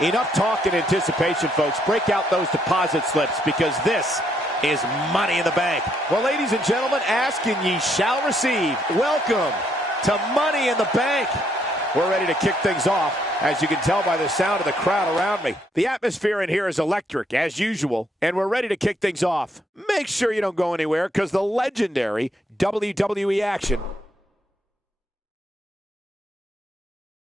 Enough talk and anticipation, folks. Break out those deposit slips because this is Money in the Bank. Well, ladies and gentlemen, ask and ye shall receive. Welcome to Money in the Bank. We're ready to kick things off, as you can tell by the sound of the crowd around me. The atmosphere in here is electric, as usual, and we're ready to kick things off. Make sure you don't go anywhere, because the legendary WWE action,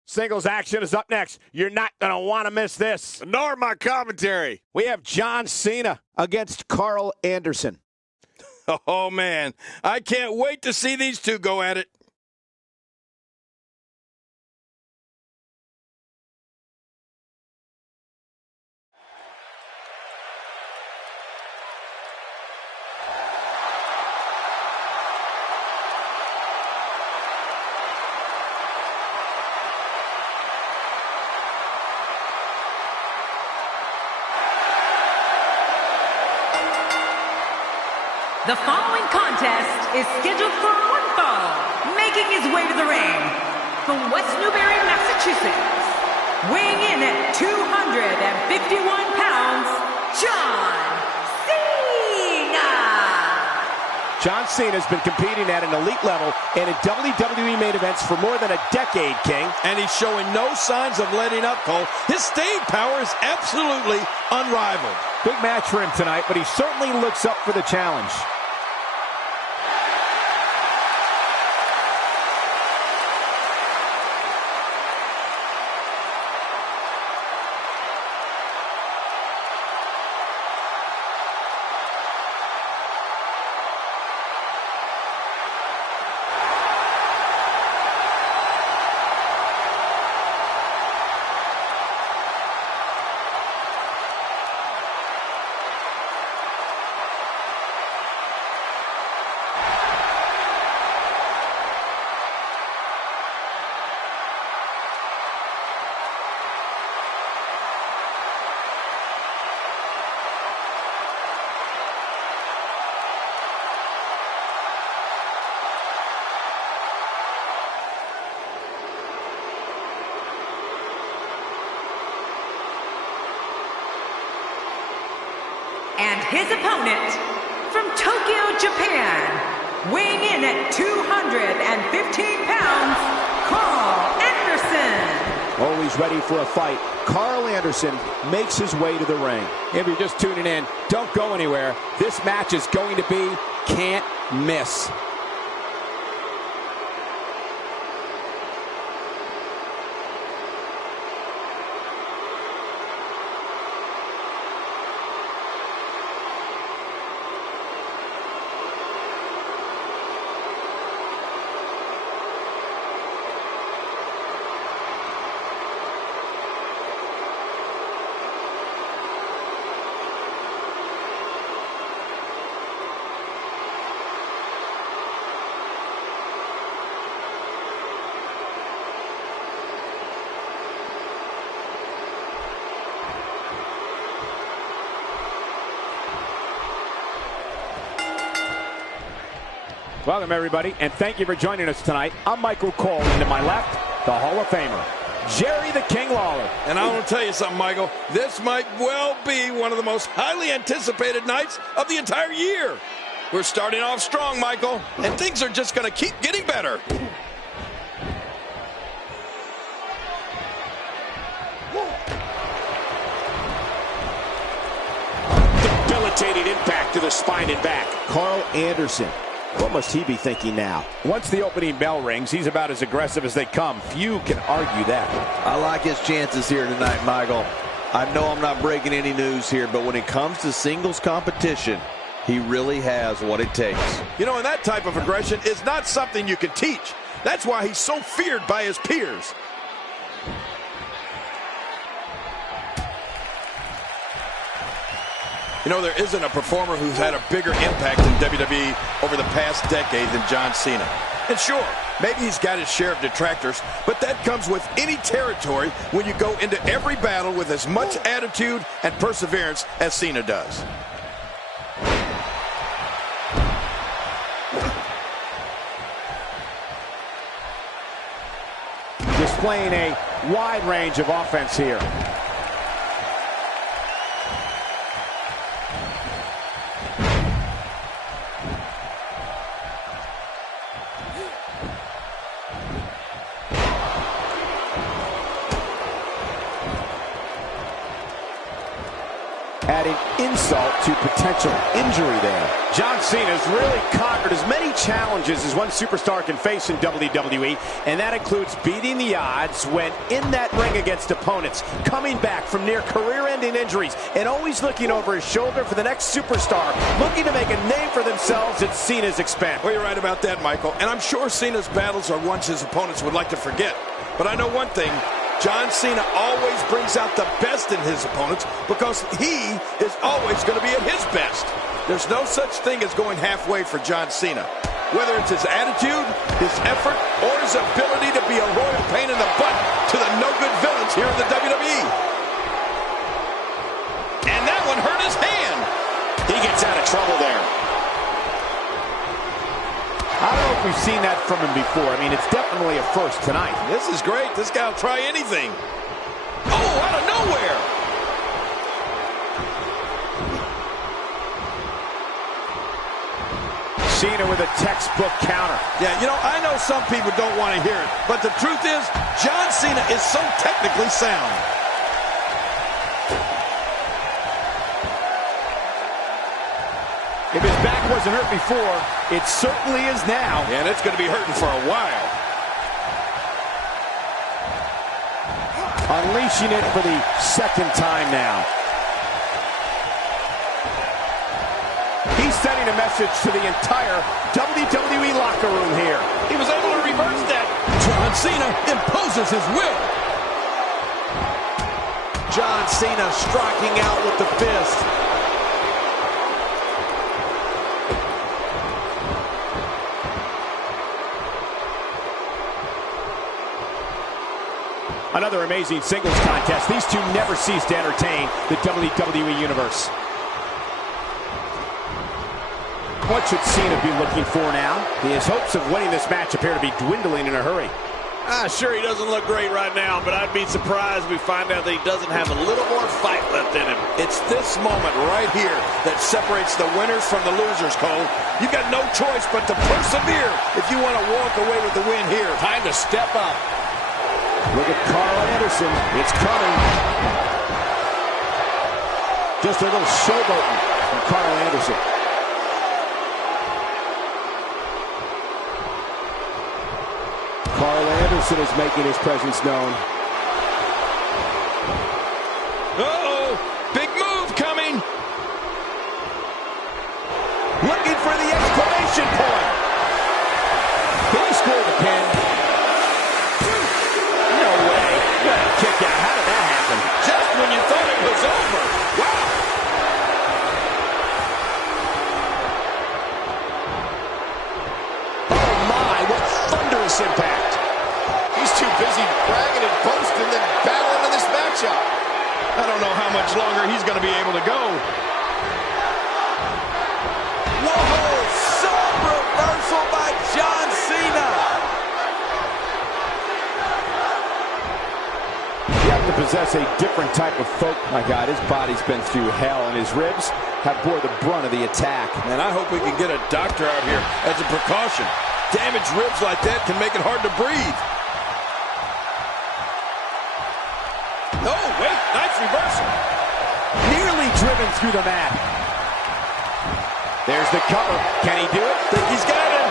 singles action, is up next. You're not going to want to miss this. Nor my commentary. We have John Cena against Carl Anderson. Oh, man. I can't wait to see these two go at it. The following contest is scheduled for one fall. Making his way to the ring from West Newbury, Massachusetts, weighing in at 251 pounds, John Cena. John Cena has been competing at an elite level and in WWE main events for more than a decade, King. And he's showing no signs of letting up, Cole. His staying power is absolutely unrivaled. Big match for him tonight, but he certainly looks up for the challenge. And his opponent from Tokyo, Japan, weighing in at 215 pounds, Carl Anderson. Always ready for a fight, Carl Anderson makes his way to the ring. If you're just tuning in, don't go anywhere. This match is going to be can't miss. Welcome, everybody, and thank you for joining us tonight. I'm Michael Cole, and to my left, the Hall of Famer, Jerry the King Lawler. And I want to tell you something, Michael. This might well be one of the most highly anticipated nights of the entire year. We're starting off strong, Michael, and things are just going to keep getting better. Debilitating impact to the spine and back. Carl Anderson. What must he be thinking now? Once the opening bell rings, he's about as aggressive as they come. Few can argue that. I like his chances here tonight, Michael. I know I'm not breaking any news here, but when it comes to singles competition, he really has what it takes. You know, and that type of aggression is not something you can teach. That's why he's so feared by his peers. You know, there isn't a performer who's had a bigger impact in WWE over the past decade than John Cena. And sure, maybe he's got his share of detractors, but that comes with any territory when you go into every battle with as much attitude and perseverance as Cena does. Displaying a wide range of offense here. adding insult to potential injury there. John Cena's really conquered as many challenges as one superstar can face in WWE, and that includes beating the odds when in that ring against opponents, coming back from near career-ending injuries, and always looking over his shoulder for the next superstar, looking to make a name for themselves at Cena's expense. Well, you're right about that, Michael, and I'm sure Cena's battles are ones his opponents would like to forget. But I know one thing, John Cena always brings out the best in his opponents because he is always going to be at his best. There's no such thing as going halfway for John Cena. Whether it's his attitude, his effort, or his ability to be a royal pain in the butt to the no-good villains here in the WWE. And that one hurt his hand. He gets out of trouble there. I don't know if we've seen that from him before. I mean, it's definitely a first tonight. This is great. This guy will try anything. Oh, out of nowhere. Cena with a textbook counter. Yeah, you know, I know some people don't want to hear it, but the truth is, John Cena is so technically sound. If his back wasn't hurt before, it certainly is now. And it's going to be hurting for a while. Unleashing it for the second time now. He's sending a message to the entire WWE locker room here. He was able to reverse that. John Cena imposes his will. John Cena striking out with the fist. Another amazing singles contest. These two never cease to entertain the WWE Universe. What should Cena be looking for now? His hopes of winning this match appear to be dwindling in a hurry. Sure, he doesn't look great right now, but I'd be surprised if we find out that he doesn't have a little more fight left in him. It's this moment right here that separates the winners from the losers, Cole. You've got no choice but to persevere if you want to walk away with the win here. Time to step up. Look at Carl Anderson. It's coming. Just a little showboating from Carl Anderson. Carl Anderson is making his presence known. Uh-oh! Big move coming! Looking for the exclamation point. Can he score the pin? No way. What a kick out. How did that happen? Just when you thought it was over. Wow! Oh my, what thunderous impact. He's too busy bragging and boasting than battling in this matchup. I don't know how much longer he's going to be able to go. Whoa! Sub reversal by John Cena. You have to possess a different type of focus. My God, his body's been through hell, and his ribs have bore the brunt of the attack. And I hope we can get a doctor out here as a precaution. Damaged ribs like that can make it hard to breathe. Oh, wait, nice reversal. Nearly driven through the mat. There's the cover. Can he do it? Think he's got him.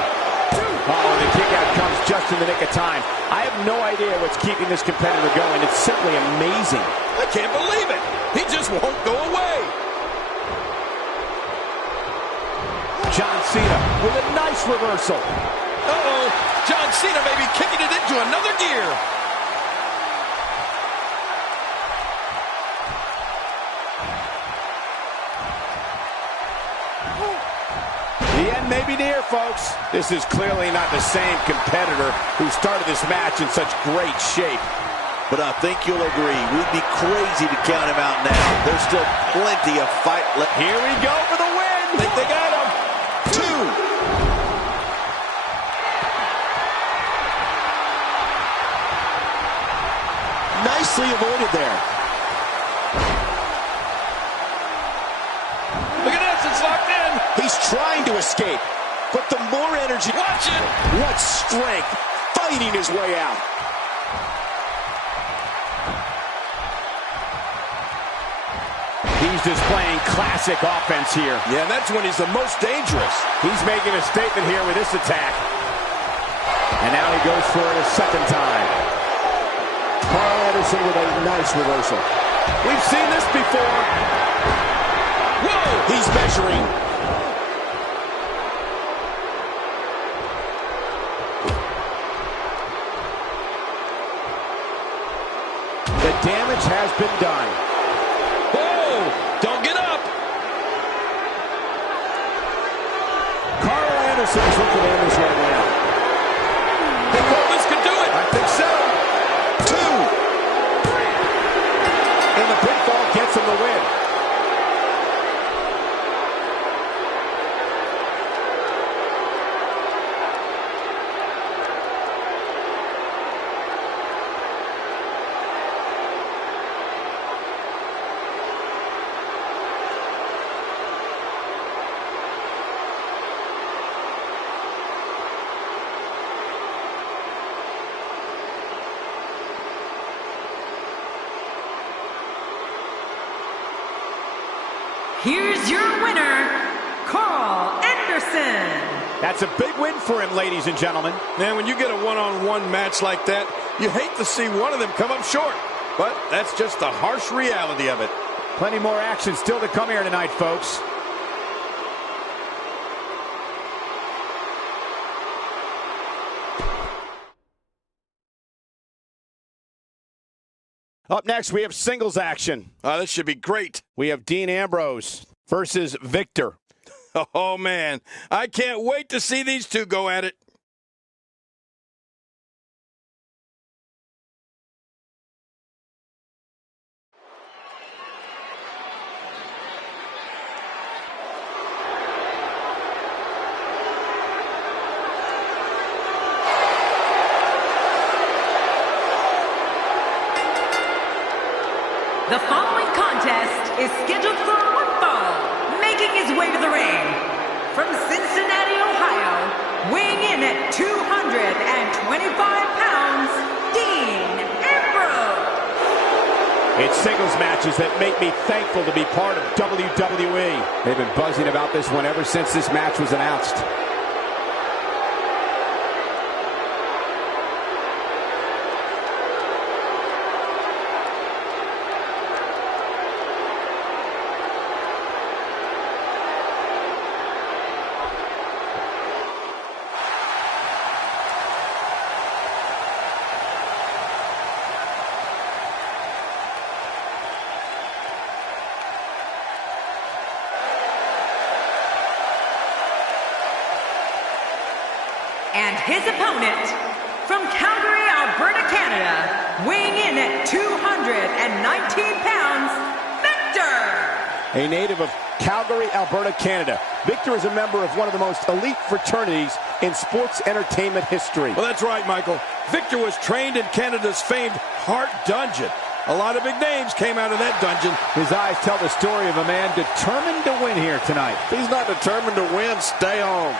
Oh, the kick out comes just in the nick of time. I have no idea what's keeping this competitor going. It's simply amazing. I can't believe it. He just won't go away. John Cena with a nice reversal. Uh-oh. John Cena may be kicking it into another gear. The end may be near, folks. This is clearly not the same competitor who started this match in such great shape. But I think you'll agree, we'd be crazy to count him out now. There's still plenty of fight left. Here we go for the win. Think they got him. 2. Nicely avoided there. Look at this, it's locked in. He's trying to escape, but the more energy. Watch it. What strength, fighting his way out. He's displaying classic offense here. Yeah, that's when he's the most dangerous. He's making a statement here with this attack. And now he goes for it a second time. Carl Anderson with a nice reversal. We've seen this before. Whoa! He's measuring. The damage has been done. Whoa! Don't get up! Carl Anderson is looking at this right now. Hey, Cole, this could do it! I think so. 2. And the pinfall gets him the win. Here's your winner, Carl Anderson. That's a big win for him, ladies and gentlemen. Man, when you get a one-on-one match like that, you hate to see one of them come up short. But that's just the harsh reality of it. Plenty more action still to come here tonight, folks. Up next, we have singles action. This should be great. We have Dean Ambrose versus Victor. Oh, man. I can't wait to see these two go at it. The following contest is scheduled for one fall. Making his way to the ring, from Cincinnati, Ohio, weighing in at 225 pounds, Dean Ambrose. It's singles matches that make me thankful to be part of WWE. They've been buzzing about this one ever since this match was announced. And his opponent, from Calgary, Alberta, Canada, weighing in at 219 pounds, Victor! A native of Calgary, Alberta, Canada. Victor is a member of one of the most elite fraternities in sports entertainment history. Well, that's right, Michael. Victor was trained in Canada's famed Heart Dungeon. A lot of big names came out of that dungeon. His eyes tell the story of a man determined to win here tonight. If he's not determined to win, stay home.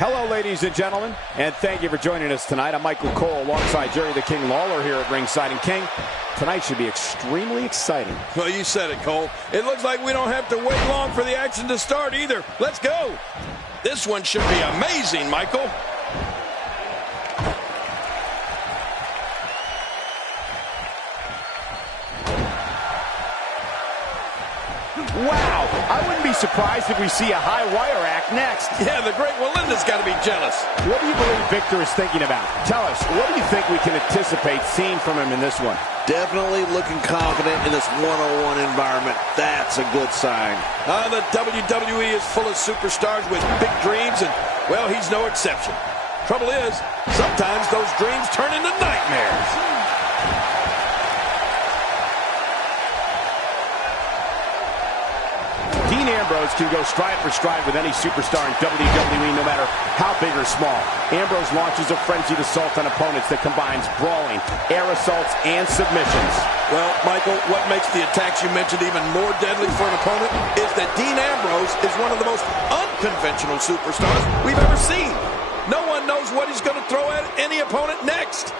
Hello, ladies and gentlemen, and thank you for joining us tonight. I'm Michael Cole alongside Jerry the King Lawler here at ringside. And King, tonight should be extremely exciting. Well, you said it, Cole. It looks like we don't have to wait long for the action to start either. Let's go. This one should be amazing, Michael. Wow, I wouldn't be surprised if we see a high wire act next. Yeah, the great Walinda's got to be jealous. What do you believe Victor is thinking about? Tell us, what do you think we can anticipate seeing from him in this one? Definitely looking confident in this one-on-one environment. That's a good sign. The WWE is full of superstars with big dreams, and, well, he's no exception. Trouble is, sometimes those dreams turn into nightmares. Dean Ambrose Ambrose can go stride for stride with any superstar in WWE, no matter how big or small. Ambrose launches a frenzied assault on opponents that combines brawling, air assaults, and submissions. Well, Michael, what makes the attacks you mentioned even more deadly for an opponent is that Dean Ambrose is one of the most unconventional superstars we've ever seen. No one knows what he's going to throw at any opponent next.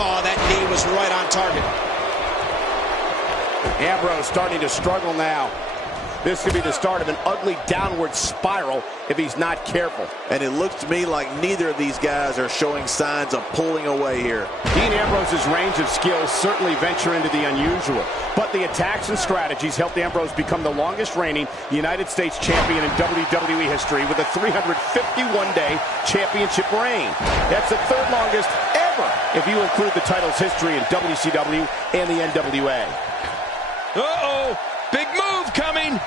Oh, that knee was right on target. Ambrose starting to struggle now. This could be the start of an ugly downward spiral if he's not careful. And it looks to me like neither of these guys are showing signs of pulling away here. Dean Ambrose's range of skills certainly venture into the unusual, but the attacks and strategies helped Ambrose become the longest reigning United States champion in WWE history with a 351-day championship reign. That's the third longest ever if you include the title's history in WCW and the NWA. Uh-oh, big move coming.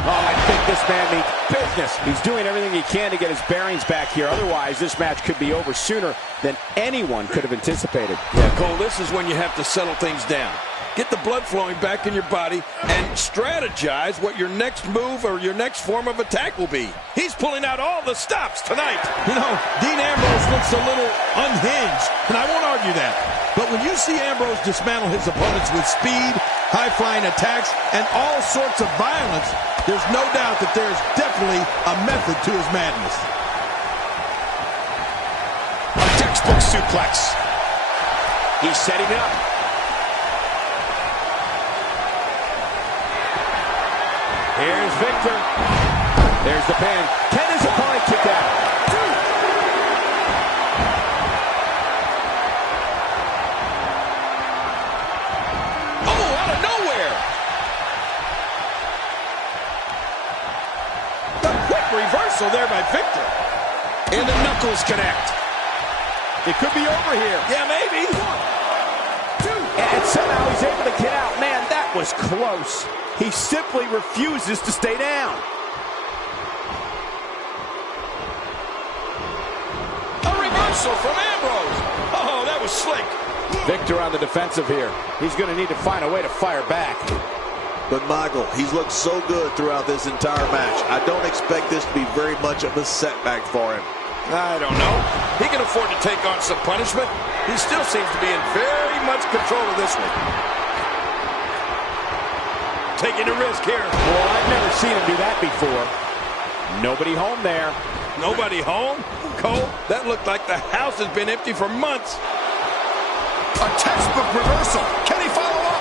Oh, I think this man means business. He's doing everything he can to get his bearings back here. Otherwise, this match could be over sooner than anyone could have anticipated. Yeah, Cole, this is when you have to settle things down. Get the blood flowing back in your body and strategize what your next move or your next form of attack will be. He's pulling out all the stops tonight. You know, Dean Ambrose looks a little unhinged, and I won't argue that. But when you see Ambrose dismantle his opponents with speed, high-flying attacks, and all sorts of violence, there's no doubt that there's definitely a method to his madness. A textbook suplex. He's setting up. Here's Victor. There's the pin. Can his opponent kick out? Oh, out of nowhere! The quick reversal there by Victor. And the knuckles connect. It could be over here. Yeah, maybe. 1, 2. And somehow he's able to get out. Man, that was close. He simply refuses to stay down. A reversal from Ambrose. Oh, that was slick. Victor on the defensive here. He's going to need to find a way to fire back. But Michael, he's looked so good throughout this entire match. I don't expect this to be very much of a setback for him. I don't know. He can afford to take on some punishment. He still seems to be in very much control of this one. Taking a risk here. Well, I've never seen him do that before. Nobody home there. Nobody home? Cole, that looked like the house has been empty for months. A textbook reversal. Can he follow up?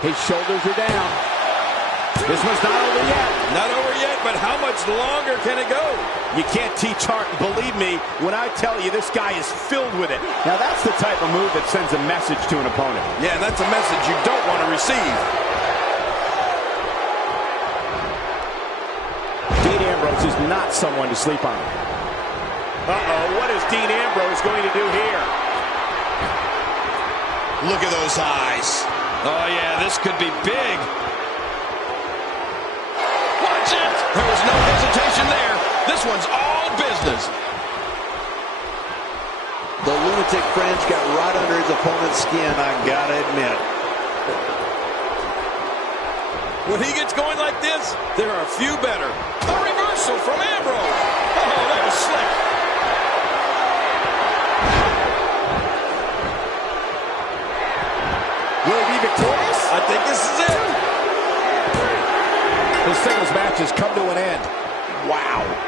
His shoulders are down. This one's not over yet. Not over yet, but how much longer can it go? You can't teach art, and believe me when I tell you this guy is filled with it. Now that's the type of move that sends a message to an opponent. Yeah, that's a message you don't want to receive. Dean Ambrose is not someone to sleep on. Uh-oh, what is Dean Ambrose going to do here? Look at those eyes. Oh, yeah, this could be big. Watch it! There was no hesitation there. This one's all business. The lunatic fringe got right under his opponent's skin, I gotta admit. When he gets going like this, there are a few better. A reversal from Ambrose. Oh, that was slick. Will he be victorious? I think this is it. The singles match has come to an end. Wow.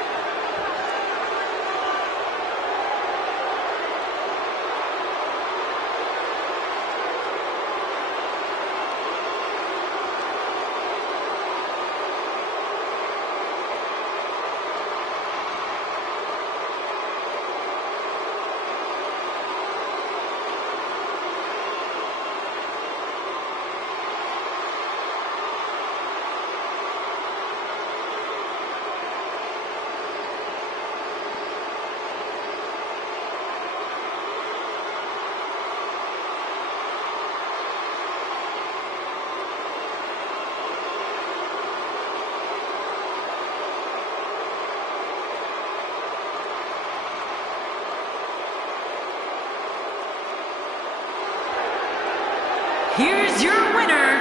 is your winner,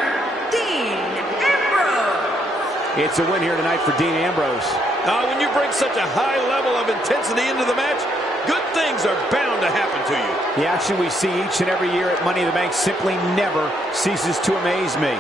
Dean Ambrose. It's a win here tonight for Dean Ambrose. When you bring such a high level of intensity into the match, good things are bound to happen to you. The action we see each and every year at Money in the Bank simply never ceases to amaze me.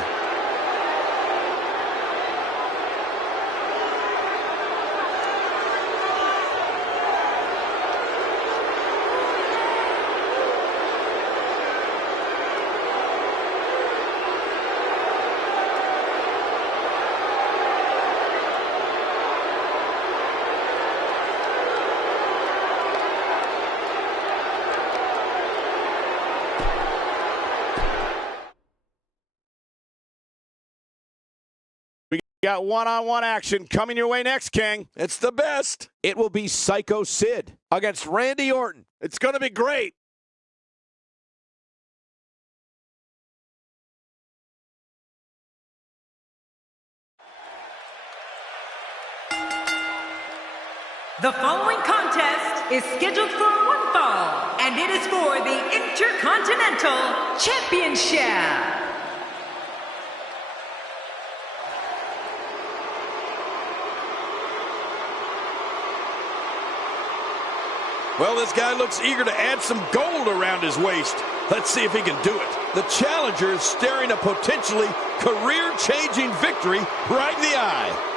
Got one-on-one action coming your way next, King. It's the best. It will be Psycho Sid Against Randy Orton. It's going to be great. The following contest is scheduled for one fall, and it is for the Intercontinental Championship. Well, this guy looks eager to add some gold around his waist. Let's see if he can do it. The challenger is staring a potentially career-changing victory right in the eye.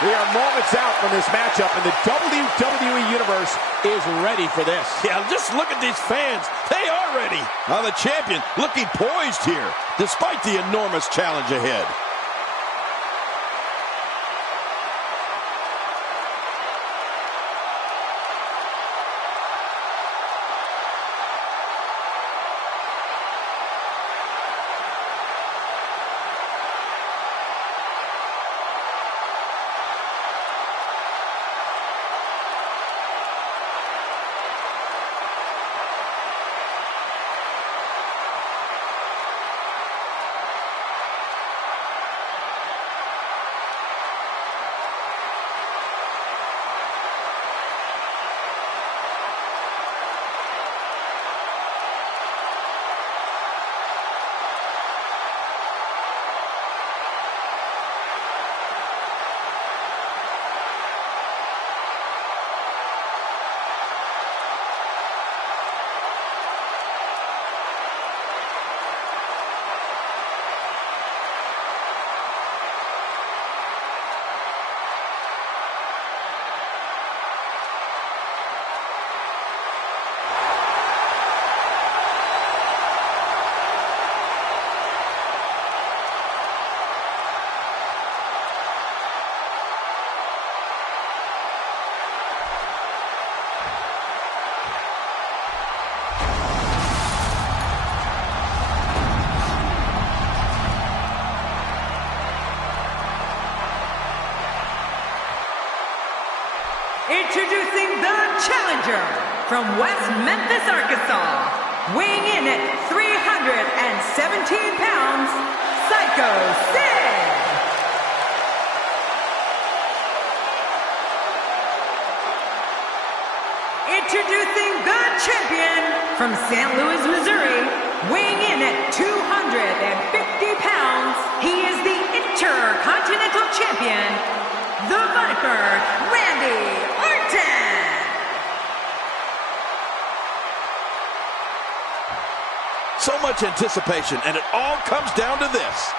We are moments out from this matchup, and the WWE Universe is ready for this. Yeah, just look at these fans. They are ready. Now the champion looking poised here, despite the enormous challenge ahead. Introducing the challenger from West Memphis, Arkansas, weighing in at 317 pounds, Psycho from St. Louis, Missouri, weighing in at 250 pounds, he is the Intercontinental Champion, the Viper, Randy Orton. So much anticipation, and it all comes down to this.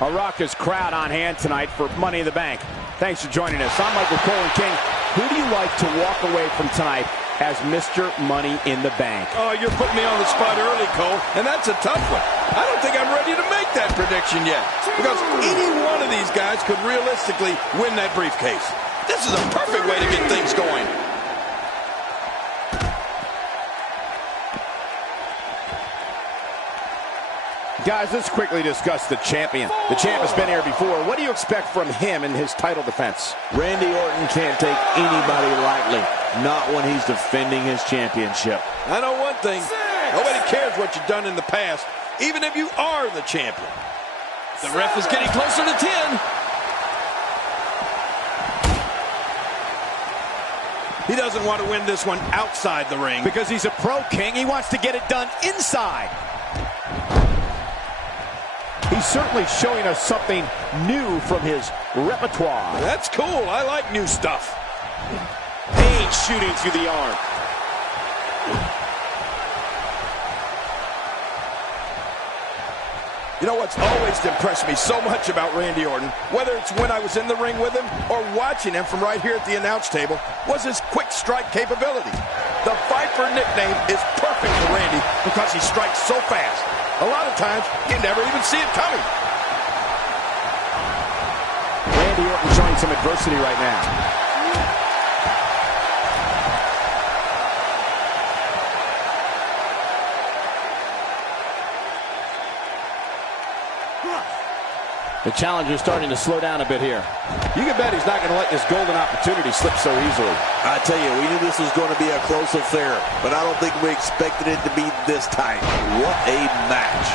A raucous crowd on hand tonight for Money in the Bank. Thanks for joining us. I'm Michael Cole and King. Who do you like to walk away from tonight as Mr. Money in the Bank? Oh, you're putting me on the spot early, Cole, and that's a tough one. I don't think I'm ready to make that prediction yet, because any one of these guys could realistically win that briefcase. This is a perfect way to get things going. Guys, let's quickly discuss the champion. The champ has been here before. What do you expect from him in his title defense? Randy Orton can't take anybody lightly, not when he's defending his championship. I know one thing. Nobody cares what you've done in the past, even if you are the champion. The ref is getting closer to 10. He doesn't want to win this one outside the ring. Because he's a pro, King. He wants to get it done inside. He's certainly showing us something new from his repertoire. That's cool. I like new stuff. Pain shooting through the arm. You know what's always impressed me so much about Randy Orton, whether it's when I was in the ring with him or watching him from right here at the announce table, was his quick strike capability. The Viper nickname is perfect for Randy because he strikes so fast. A lot of times, you never even see it coming. Randy Orton showing some adversity right now. The challenger's starting to slow down a bit here. You can bet he's not going to let this golden opportunity slip so easily. I tell you, we knew this was going to be a close affair, but I don't think we expected it to be this tight. What a match.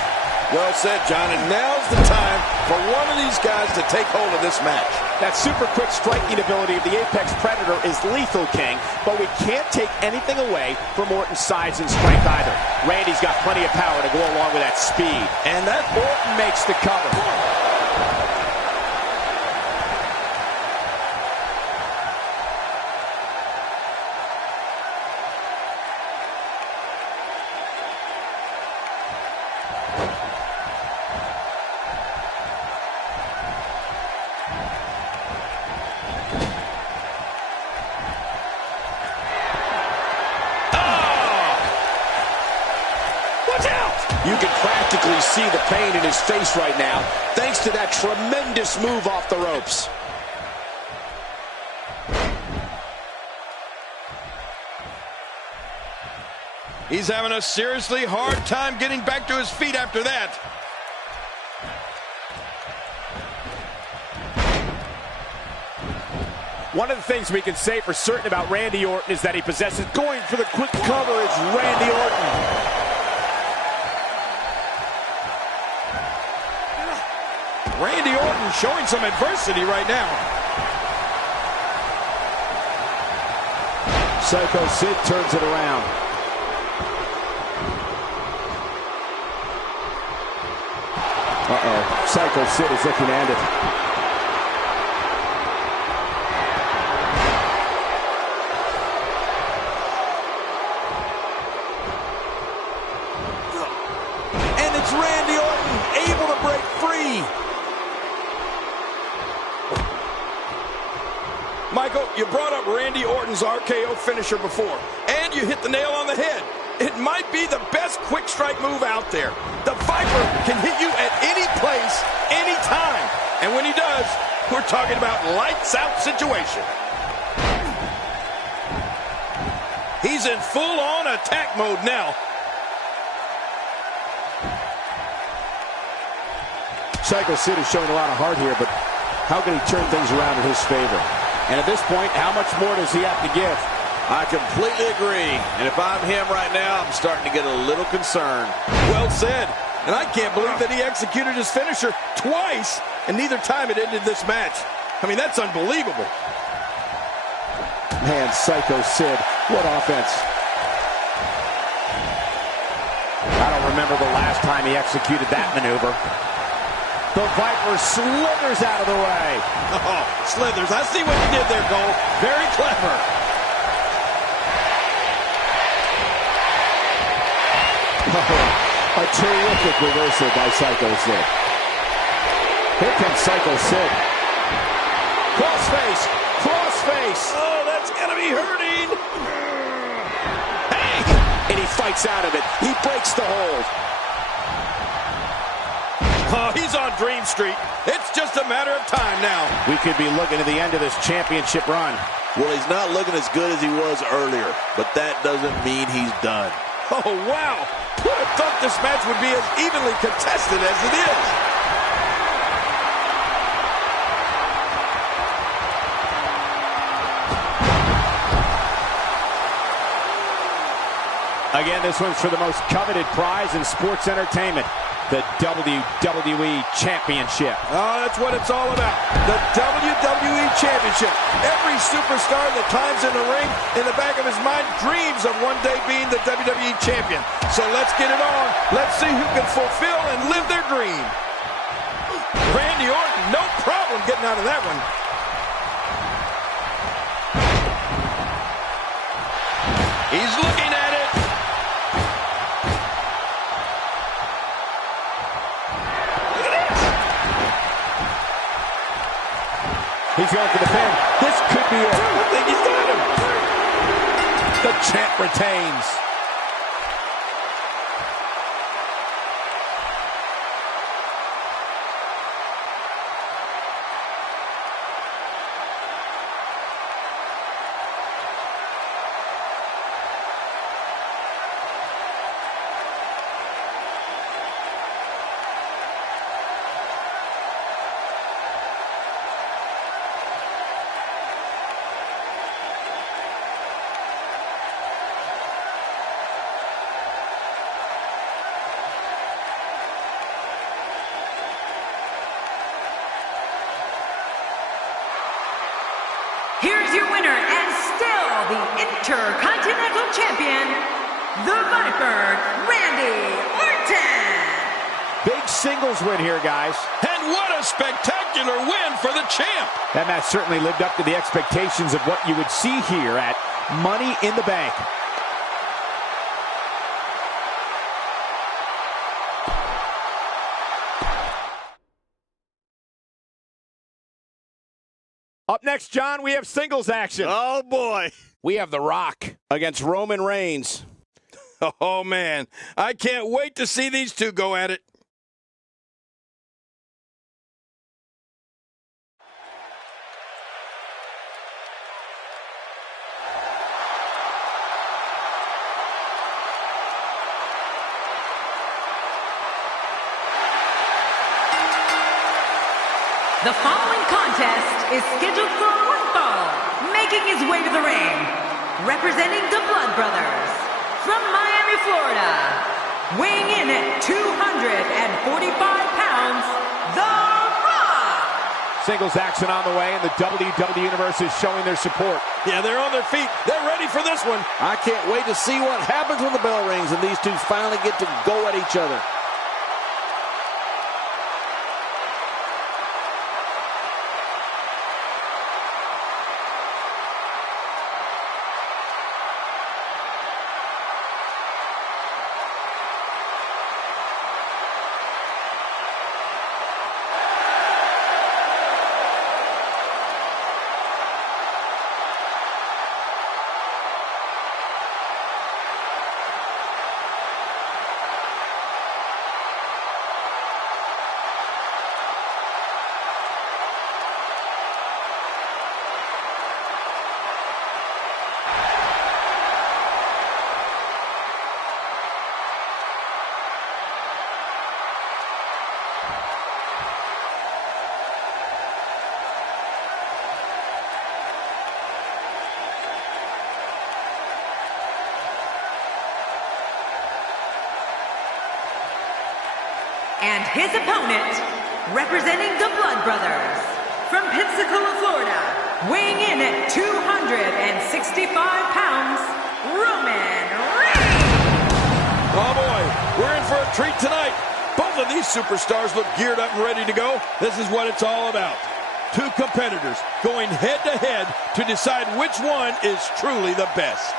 Well said, John, and now's the time for one of these guys to take hold of this match. That super quick striking ability of the Apex Predator is lethal, King, but we can't take anything away from Orton's size and strength either. Randy's got plenty of power to go along with that speed. And that Orton makes the cover. You can practically see the pain in his face right now, thanks to that tremendous move off the ropes. He's having a seriously hard time getting back to his feet after that. One of the things we can say for certain about Randy Orton is that he possesses going for the quick cover. It's Randy Orton. Randy Orton showing some adversity right now. Psycho Sid turns it around. Uh-oh. Psycho Sid is looking at it. And it's Randy Orton able to break free. Michael, you brought up Randy Orton's RKO finisher before, and you hit the nail on the head. It might be the best quick strike move out there. The Viper can hit you at any place, any time. And when he does, we're talking about lights out situation. He's in full-on attack mode now. Psycho Sid is showing a lot of heart here, but how can he turn things around in his favor? And at this point, how much more does he have to give? I completely agree. And if I'm him right now, I'm starting to get a little concerned. Well said. And I can't believe that he executed his finisher twice, and neither time it ended this match. I mean, that's unbelievable. Man, Psycho Sid, what offense. I don't remember the last time he executed that maneuver. The Viper slithers out of the way. Oh, slithers. I see what you did there, Cole. Very clever. Oh, a terrific reversal by Psycho Sid. Here comes Psycho Sid. Crossface. Crossface. Oh, that's going to be hurting. Hey! And he fights out of it. He breaks the hold. Oh, he's on Dream Street. It's just a matter of time now. We could be looking at the end of this championship run. Well, he's not looking as good as he was earlier, but that doesn't mean he's done. Oh, wow. Who would have thought this match would be as evenly contested as it is? Again, this one's for the most coveted prize in sports entertainment, the WWE Championship. Oh, that's what it's all about. The WWE Championship. Every superstar that climbs in the ring, in the back of his mind, dreams of one day being the WWE Champion. So let's get it on. Let's see who can fulfill and live their dream. Randy Orton, no problem getting out of that one. He's looking at it. He's going for the pin. This could be it. I think he's got him. The champ retains. Here's your winner and still the Intercontinental Champion, the Viper, Randy Orton. Big singles win here, guys. And what a spectacular win for the champ. That match certainly lived up to the expectations of what you would see here at Money in the Bank. Up next, John, we have singles action. Oh, boy. We have The Rock against Roman Reigns. Oh, man. I can't wait to see these two go at it. The following contest is scheduled for one fall, making his way to the ring, representing the Blood Brothers, from Miami, Florida, weighing in at 245 pounds, The Rock! Singles action on the way, and the WWE Universe is showing their support. Yeah, they're on their feet. They're ready for this one. I can't wait to see what happens when the bell rings and these two finally get to go at each other. And his opponent, representing the Blood Brothers, from Pensacola, Florida, weighing in at 265 pounds, Roman Reigns. Oh boy, we're in for a treat tonight. Both of these superstars look geared up and ready to go. This is what it's all about. Two competitors going head-to-head to decide which one is truly the best.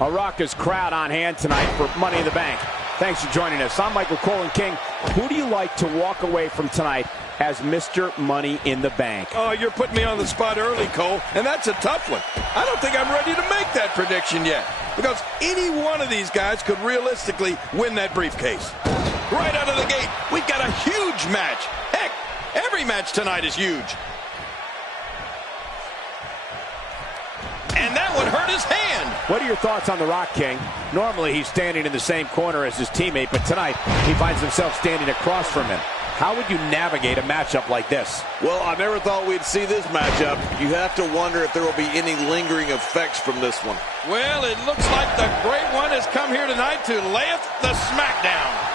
A raucous crowd on hand tonight for Money in the Bank. Thanks for joining us. I'm Michael Cole King. Who do you like to walk away from tonight as Mr. Money in the Bank? Oh, you're putting me on the spot early, Cole, and that's a tough one. I don't think I'm ready to make that prediction yet, because any one of these guys could realistically win that briefcase. Right out of the gate, we've got a huge match. Heck, every match tonight is huge. And that would hurt his hand. What are your thoughts on The Rock, King? Normally he's standing in the same corner as his teammate, but tonight he finds himself standing across from him. How would you navigate a matchup like this? Well, I never thought we'd see this matchup. You have to wonder if there will be any lingering effects from this one. Well, it looks like the Great One has come here tonight to layeth the smackdown.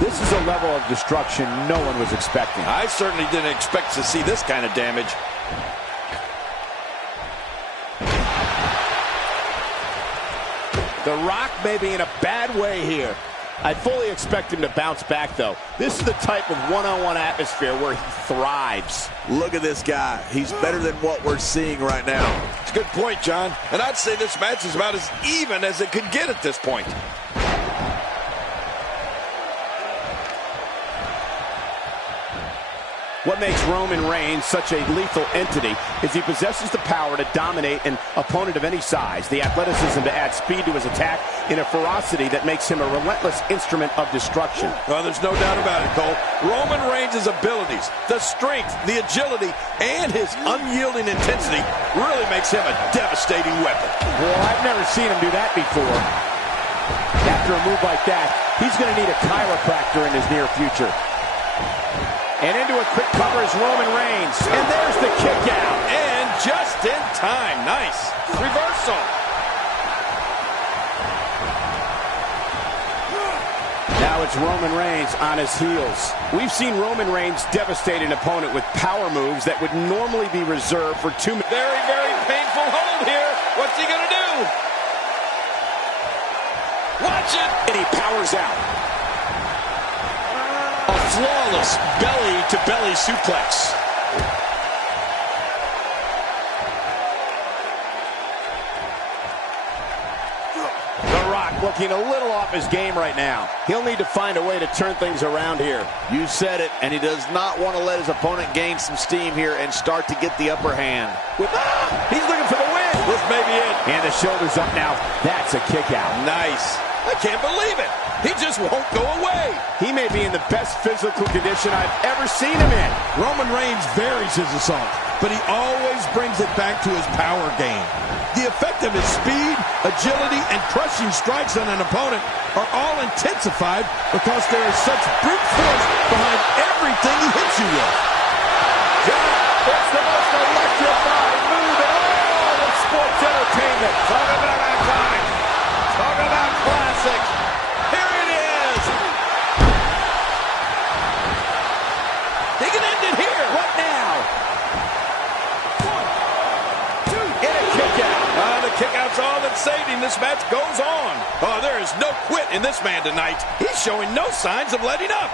This is a level of destruction no one was expecting. I certainly didn't expect to see this kind of damage. The Rock may be in a bad way here. I fully expect him to bounce back, though. This is the type of one-on-one atmosphere where he thrives. Look at this guy. He's better than what we're seeing right now. It's a good point, John. And I'd say this match is about as even as it could get at this point. What makes Roman Reigns such a lethal entity is he possesses the power to dominate an opponent of any size, the athleticism to add speed to his attack, in a ferocity that makes him a relentless instrument of destruction. Well, there's no doubt about it, Cole. Roman Reigns' abilities, the strength, the agility, and his unyielding intensity really makes him a devastating weapon. Well, I've never seen him do that before. After a move like that, he's going to need a chiropractor in his near future. And into a quick cover is Roman Reigns. And there's the kick out. And just in time. Nice. Reversal. Now it's Roman Reigns on his heels. We've seen Roman Reigns devastate an opponent with power moves that would normally be reserved for 2 minutes. Very, very painful hold here. What's he going to do? Watch it. And he powers out. Flawless belly-to-belly suplex. The Rock looking a little off his game right now. He'll need to find a way to turn things around here. You said it, and he does not want to let his opponent gain some steam here and start to get the upper hand. He's looking for the win. This may be it. And the shoulders up now. That's a kick out. Nice. I can't believe it. He just won't go away. He may be in the best physical condition I've ever seen him in. Roman Reigns varies his assault. but he always brings it back to his power game. The effect of his speed, agility, and crushing strikes on an opponent are all intensified because there is such brute force behind everything he hits you with. John, it's the most electrifying move in all of sports entertainment. Talk about iconic. Talk about classic. Here it is. He can end it here. What now? 1, 2, and a kick out. The kick out's all that saved him. This match goes on. Oh, there is no quit in this man tonight. He's showing no signs of letting up.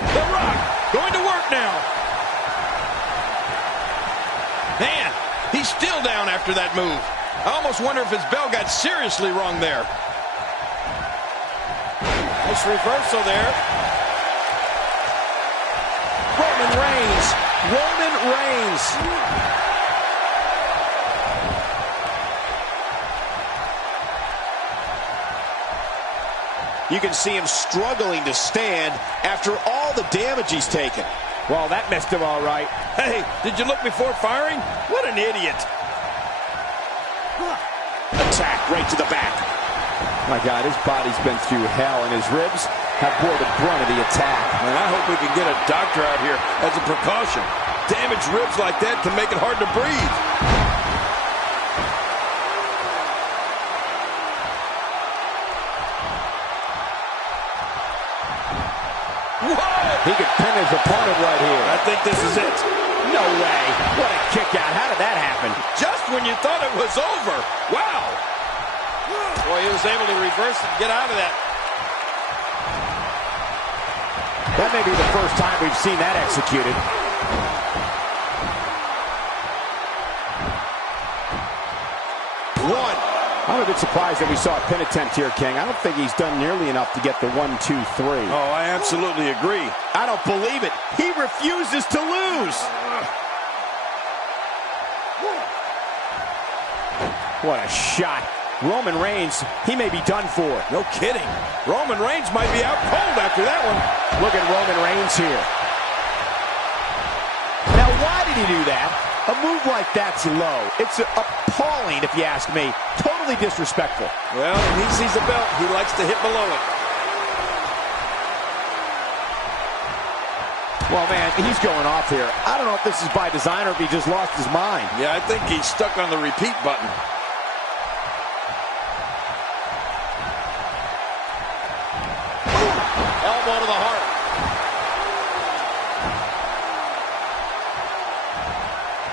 The Rock going to work now. Man, he's still down after that move. I almost wonder if his bell got seriously wrong there. Nice reversal there. Roman Reigns. Roman Reigns. You can see him struggling to stand after all the damage he's taken. Well, that messed him all right. Hey, did you look before firing? What an idiot. Attack right to the back. My God, his body's been through hell, and his ribs have bore the brunt of the attack. And I hope we can get a doctor out here as a precaution. Damaged ribs like that can make it hard to breathe. Whoa! He could pin his opponent right here. I think this is it. No way. What a kick out. How did that happen? Just when you thought it was over. Wow. Boy, he was able to reverse it and get out of that. That may be the first time we've seen that executed. One. I'm a bit surprised that we saw a pin attempt here, King. I don't think he's done nearly enough to get the 1, 2, 3. Oh, I absolutely agree. I don't believe it. He refuses to lose. What a shot. Roman Reigns, he may be done for. No kidding. Roman Reigns might be out cold after that one. Look at Roman Reigns here. Now, why did he do that? A move like that's low. It's appalling, if you ask me. Totally disrespectful. Well, when he sees the belt, he likes to hit below it. Well, man, he's going off here. I don't know if this is by design or if he just lost his mind. Yeah, I think he's stuck on the repeat button. Elbow to the heart.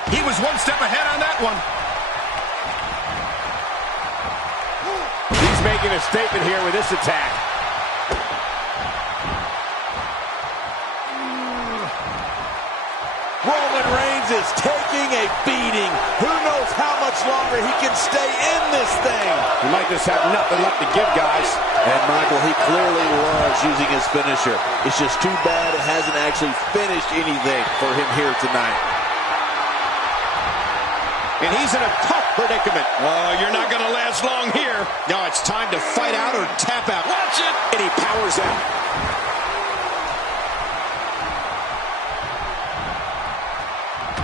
He was one step ahead on that one. He's making a statement here with this attack. Roman Reigns is taking a beating. Who knows how much longer he can stay in this thing? He might just have nothing left to give, guys. And Michael, he clearly loves using his finisher. It's just too bad it hasn't actually finished anything for him here tonight. And he's in a tough predicament. Oh, you're not going to last long here. No, it's time to fight out or tap out. Watch it. And he powers out.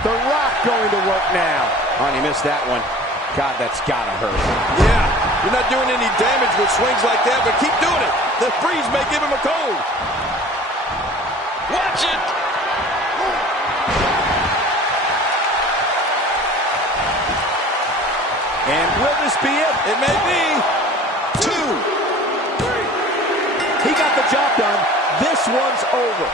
The Rock going to work now. Oh, and he missed that one. God, that's gotta hurt. Yeah, you're not doing any damage with swings like that, but keep doing it. The breeze may give him a cold. Watch it. And will this be it? It may be. 2, 3. He got the job done. This one's over.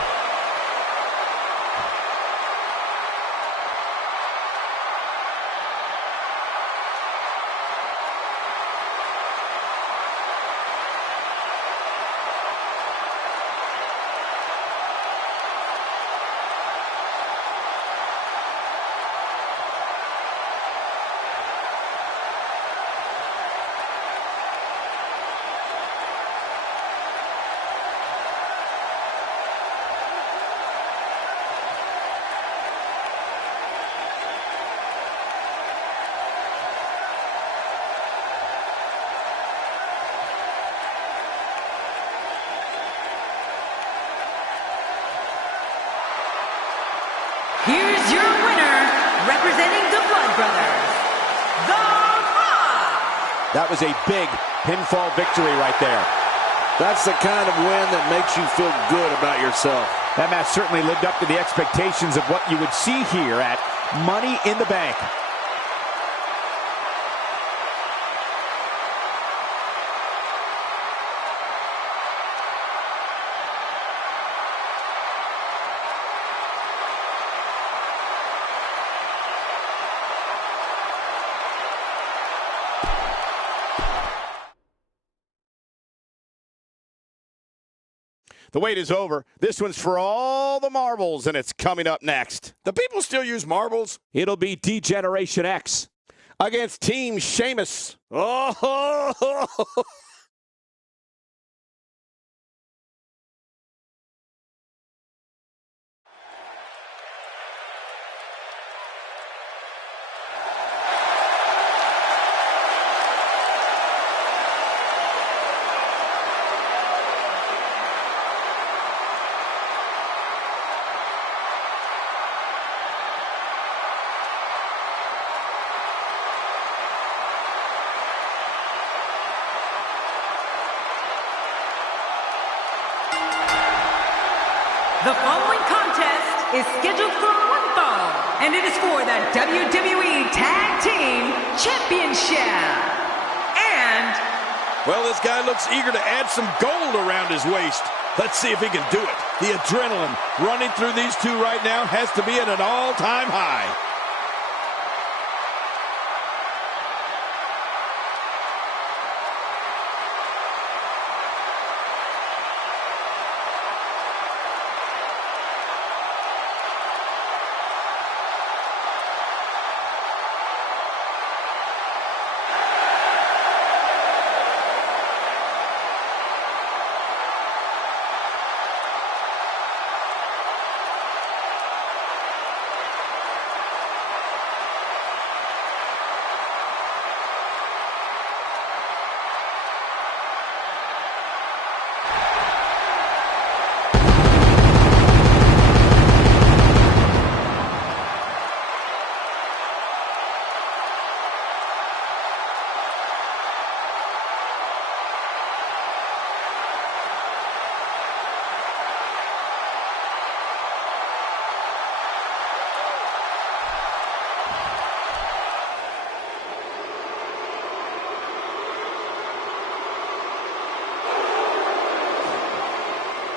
That was a big pinfall victory right there. That's the kind of win that makes you feel good about yourself. That match certainly lived up to the expectations of what you would see here at Money in the Bank. The wait is over. This one's for all the marbles, and it's coming up next. Do people still use marbles? It'll be D-Generation X against Team Sheamus. Oh! The following contest is scheduled for one fall, and it is for the WWE Tag Team Championship. And... well, this guy looks eager to add some gold around his waist. Let's see if he can do it. The adrenaline running through these two right now has to be at an all-time high.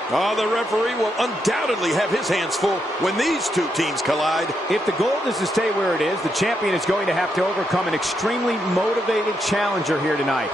Oh, the referee will undoubtedly have his hands full when these two teams collide. If the goal is to stay where it is, the champion is going to have to overcome an extremely motivated challenger here tonight.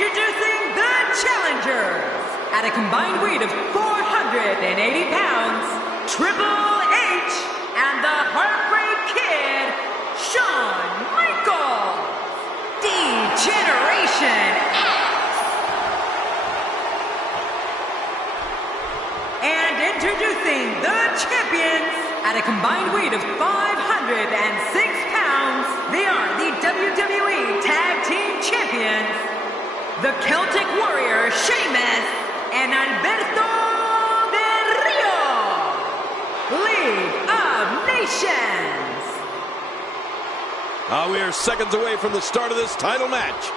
Introducing the challengers at a combined weight of 480 pounds, Triple H and the Heartbreak Kid, Shawn Michaels, D-Generation X. And introducing the champions at a combined weight of 506 pounds, they are the WWE Tag Team Champions, the Celtic Warrior, Sheamus, and Alberto Del Rio, League of Nations. We are seconds away from the start of this title match.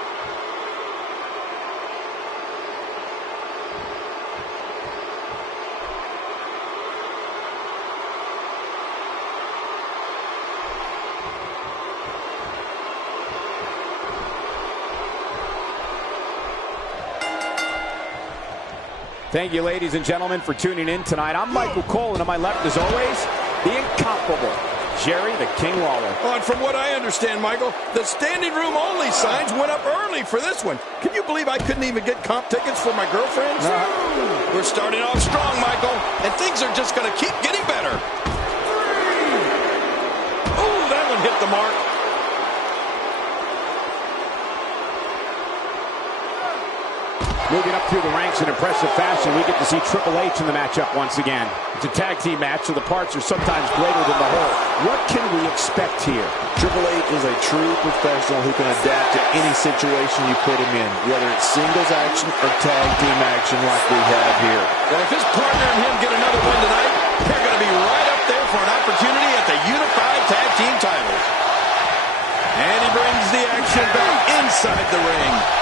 Thank you, ladies and gentlemen, for tuning in tonight. I'm Michael Cole, and on my left, as always, the incomparable Jerry the King Lawler. Oh, and from what I understand, Michael, the standing room only signs went up early for this one. Can you believe I couldn't even get comp tickets for my girlfriends? We're starting off strong, Michael, and things are just going to keep getting better. Oh, that one hit the mark. Moving up through the ranks in impressive fashion, we get to see Triple H in the matchup once again. It's a tag team match, so the parts are sometimes greater than the whole. What can we expect here? Triple H is a true professional who can adapt to any situation you put him in, whether it's singles action or tag team action like we have here. And if his partner and him get another win tonight, they're going to be right up there for an opportunity at the Unified Tag Team titles. And he brings the action back inside the ring.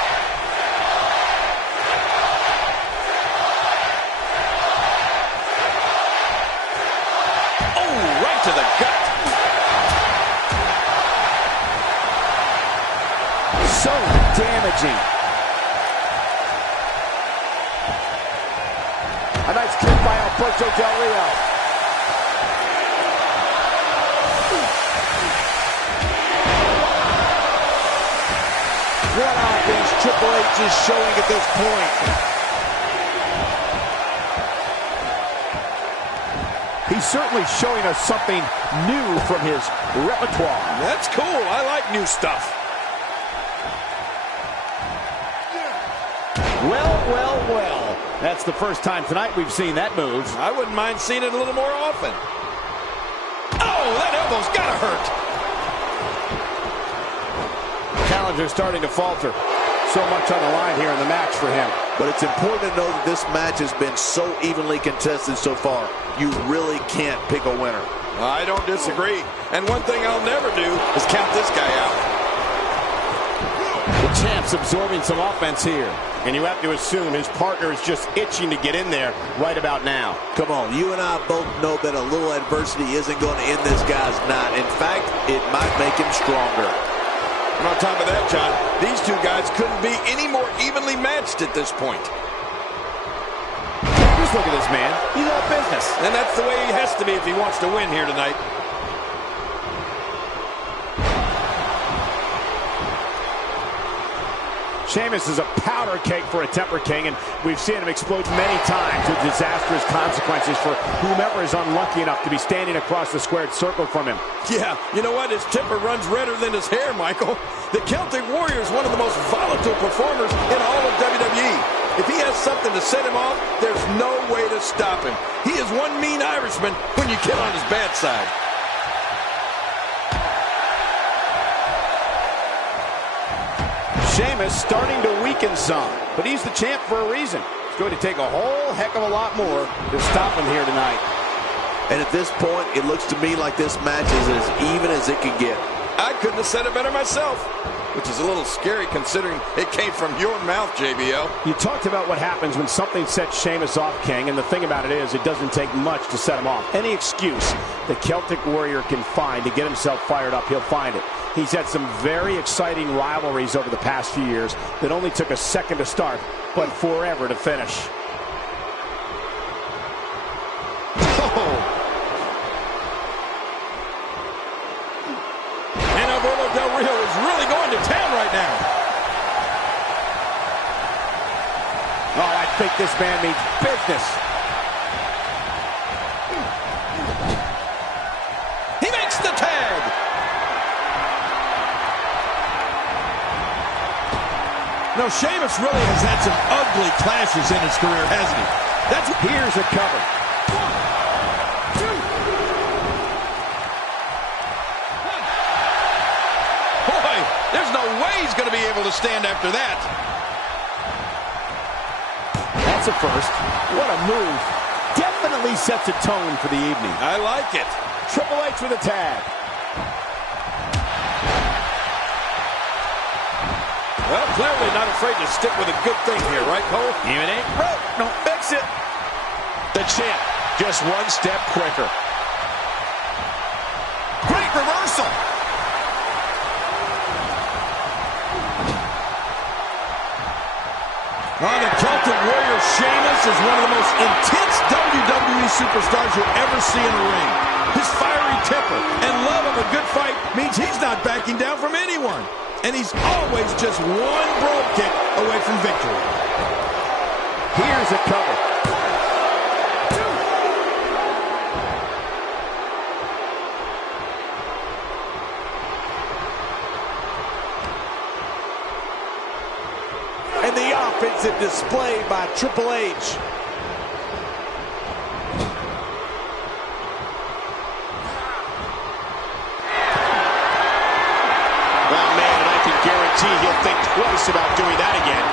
To the gut. So damaging. A nice kick by Alberto Del Rio. What offense Triple H is showing at this point. He's certainly showing us something new from his repertoire. That's cool. I like new stuff. Well. That's the first time tonight we've seen that move. I wouldn't mind seeing it a little more often. Oh, that elbow's gotta hurt. Challenger's starting to falter. So much on the line here in the match for him. But it's important to know that this match has been so evenly contested so far. You really can't pick a winner. I don't disagree. And one thing I'll never do is count this guy out. The champ's absorbing some offense here. And you have to assume his partner is just itching to get in there right about now. Come on, you and I both know that a little adversity isn't going to end this guy's night. In fact, it might make him stronger. And on top of that, John, these two guys couldn't be any more evenly matched at this point. Just look at this man. He's all business. And that's the way he has to be if he wants to win here tonight. Sheamus is a powder keg for a Temper King, and we've seen him explode many times with disastrous consequences for whomever is unlucky enough to be standing across the squared circle from him. Yeah, you know what? His temper runs redder than his hair, Michael. The Celtic Warrior is one of the most volatile performers in all of WWE. If he has something to set him off, there's no way to stop him. He is one mean Irishman when you get on his bad side. Sheamus starting to weaken some, but he's the champ for a reason. It's going to take a whole heck of a lot more to stop him here tonight. And at this point, it looks to me like this match is as even as it can get. I couldn't have said it better myself, which is a little scary considering it came from your mouth, JBL. You talked about what happens when something sets Sheamus off, King, and the thing about it is it doesn't take much to set him off. Any excuse the Celtic Warrior can find to get himself fired up, he'll find it. He's had some very exciting rivalries over the past few years that only took a second to start, but forever to finish. And Alberto Del Rio is really going to town right now. Oh, I think this man means business. He makes the tag. No, Sheamus really has had some ugly clashes in his career, hasn't he? Here's a cover. 1, 2. Boy, there's no way he's going to be able to stand after that. That's a first. What a move. Definitely sets a tone for the evening. I like it. Triple H with a tag. Well, clearly not afraid to stick with a good thing here, right, Cole? Even ain't broke. Don't fix it. The champ, just one step quicker. Great reversal. Oh, the Celtic Warrior Sheamus is one of the most intense WWE superstars you'll ever see in a ring. His fiery temper and love of a good fight means he's not backing down from anyone. And he's always just one brogue kick away from victory. Here's a cover. And the offensive display by Triple H. Well, man, and I can guarantee he'll think twice about doing that again.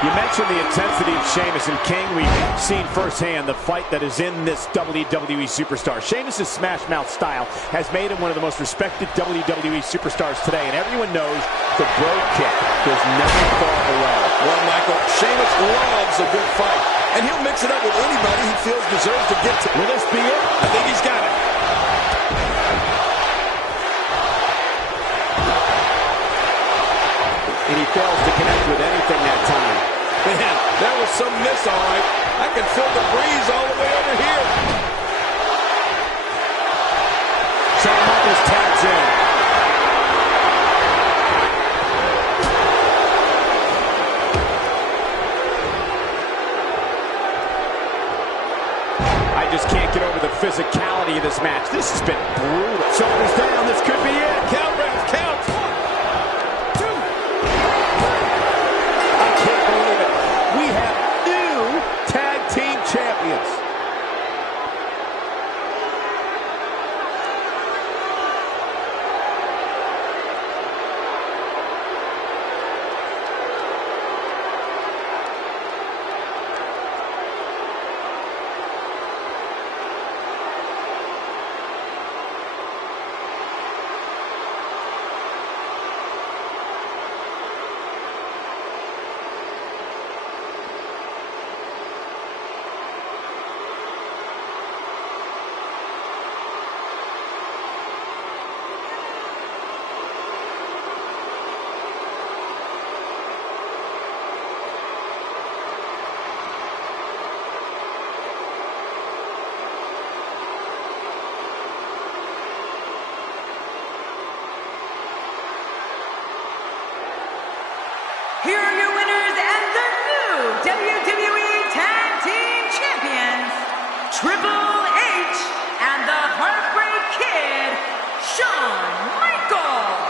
You mentioned the intensity of Sheamus, and King, we've seen firsthand the fight that is in this WWE superstar. Sheamus' smash mouth style has made him one of the most respected WWE superstars today, and everyone knows the brogue kick is never far away. Well, Michael, Sheamus loves a good fight, and he'll mix it up with anybody he feels deserves to get to. Will this be it? I think he's got it. And he fails to connect with anything that time. Man, that was some miss, all right. I can feel the breeze all the way over here. Shawn Michaels tags in. I just can't get over the physicality of this match. This has been brutal. Shoulders down. This could be it. Count, Ralph, count. We have new tag team champions. Here are your winners and the new WWE Tag Team Champions, Triple H and the Heartbreak Kid, Shawn Michaels,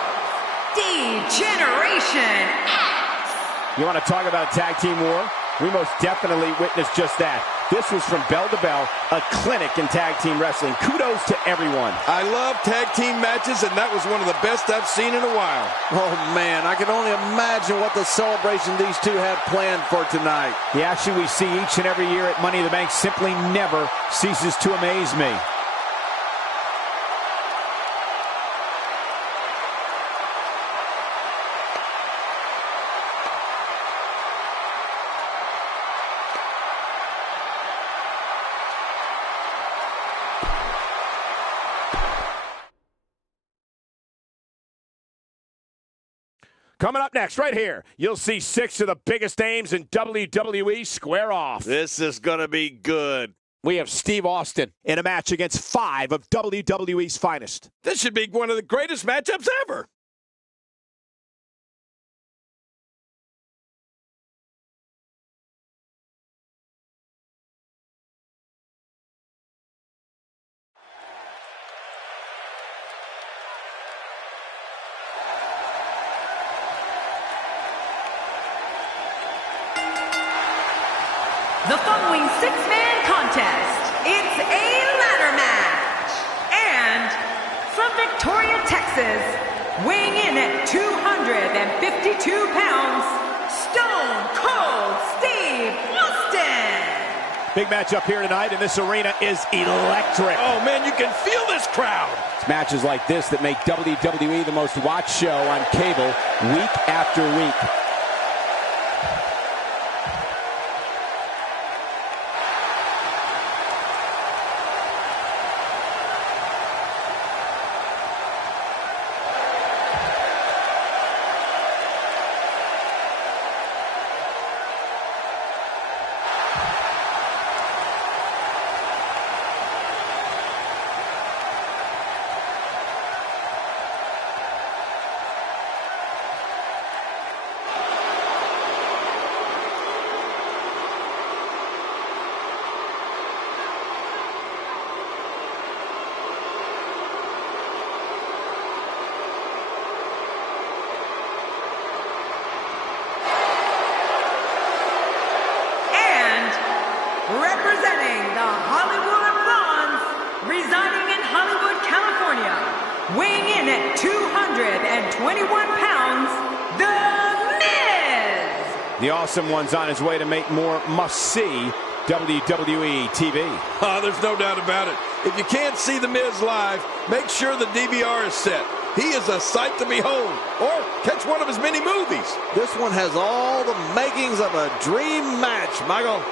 D-Generation X. You want to talk about a tag team war? We most definitely witnessed just that. This was from bell to bell, a clinic in tag team wrestling. Kudos to everyone. I love tag team matches, and that was one of the best I've seen in a while. Oh, man, I can only imagine what the celebration these two have planned for tonight. The action we see each and every year at Money in the Bank simply never ceases to amaze me. Coming up next, right here, you'll see 6 of the biggest names in WWE square off. This is going to be good. We have Steve Austin in a match against 5 of WWE's finest. This should be one of the greatest matchups ever. The following 6-man contest, it's a ladder match. And from Victoria, Texas, weighing in at 252 pounds, Stone Cold Steve Austin. Big match up here tonight, and this arena is electric. Oh, man, you can feel this crowd. It's matches like this that make WWE the most watched show on cable week after week. representing the Hollywood Blondes, residing in Hollywood, California, weighing in at 221 pounds, The Miz! The Awesome One's on his way to make more must-see WWE TV. There's no doubt about it. If you can't see The Miz live, make sure the DVR is set. He is a sight to behold. Or catch one of his many movies. This one has all the makings of a dream match, Michael.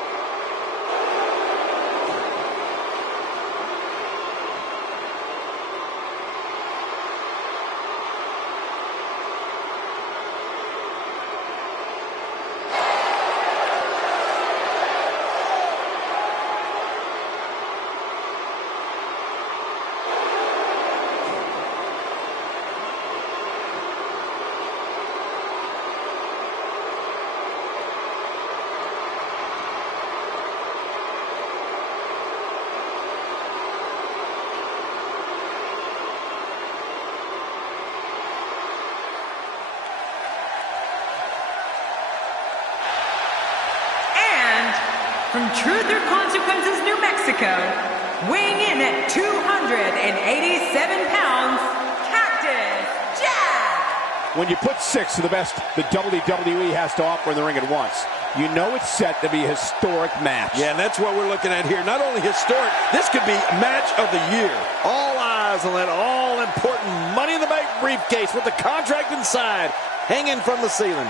From Truth or Consequences, New Mexico, weighing in at 287 pounds, Cactus Jack! When you put 6 of the best the WWE has to offer in the ring at once, you know it's set to be a historic match. Yeah, and that's what we're looking at here. Not only historic, this could be match of the year. All eyes on that all-important Money in the Bank briefcase with the contract inside, hanging from the ceiling.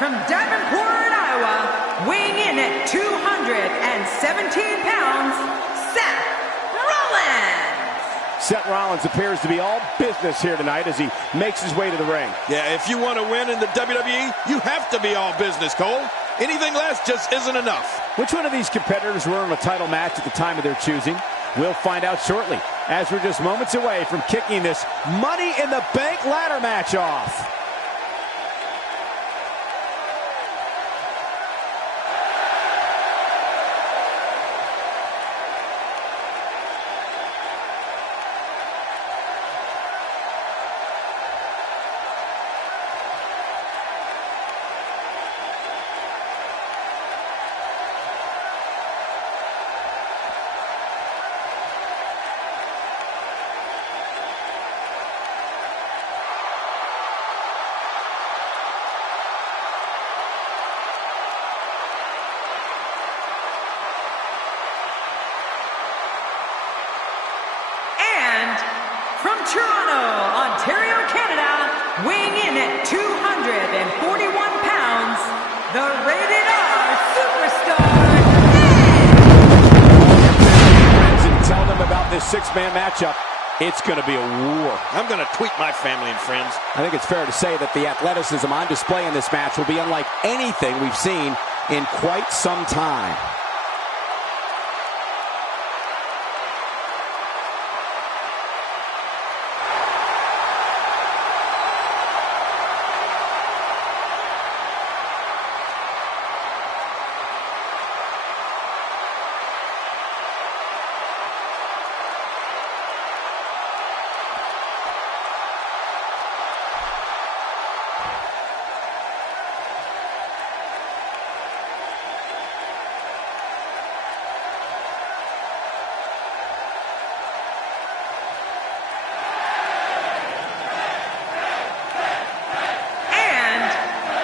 From Davenport, Iowa, weighing in at 217 pounds, Seth Rollins! Seth Rollins appears to be all business here tonight as he makes his way to the ring. Yeah, if you want to win in the WWE, you have to be all business, Cole. Anything less just isn't enough. Which one of these competitors will earn a title match at the time of their choosing? We'll find out shortly, as we're just moments away from kicking this Money in the Bank ladder match off. From Toronto, Ontario, Canada, weighing in at 241 pounds, the Rated R Superstar, Miz! And tell them about this 6-man matchup. It's going to be a war. I'm going to tweet my family and friends. I think it's fair to say that the athleticism on display in this match will be unlike anything we've seen in quite some time.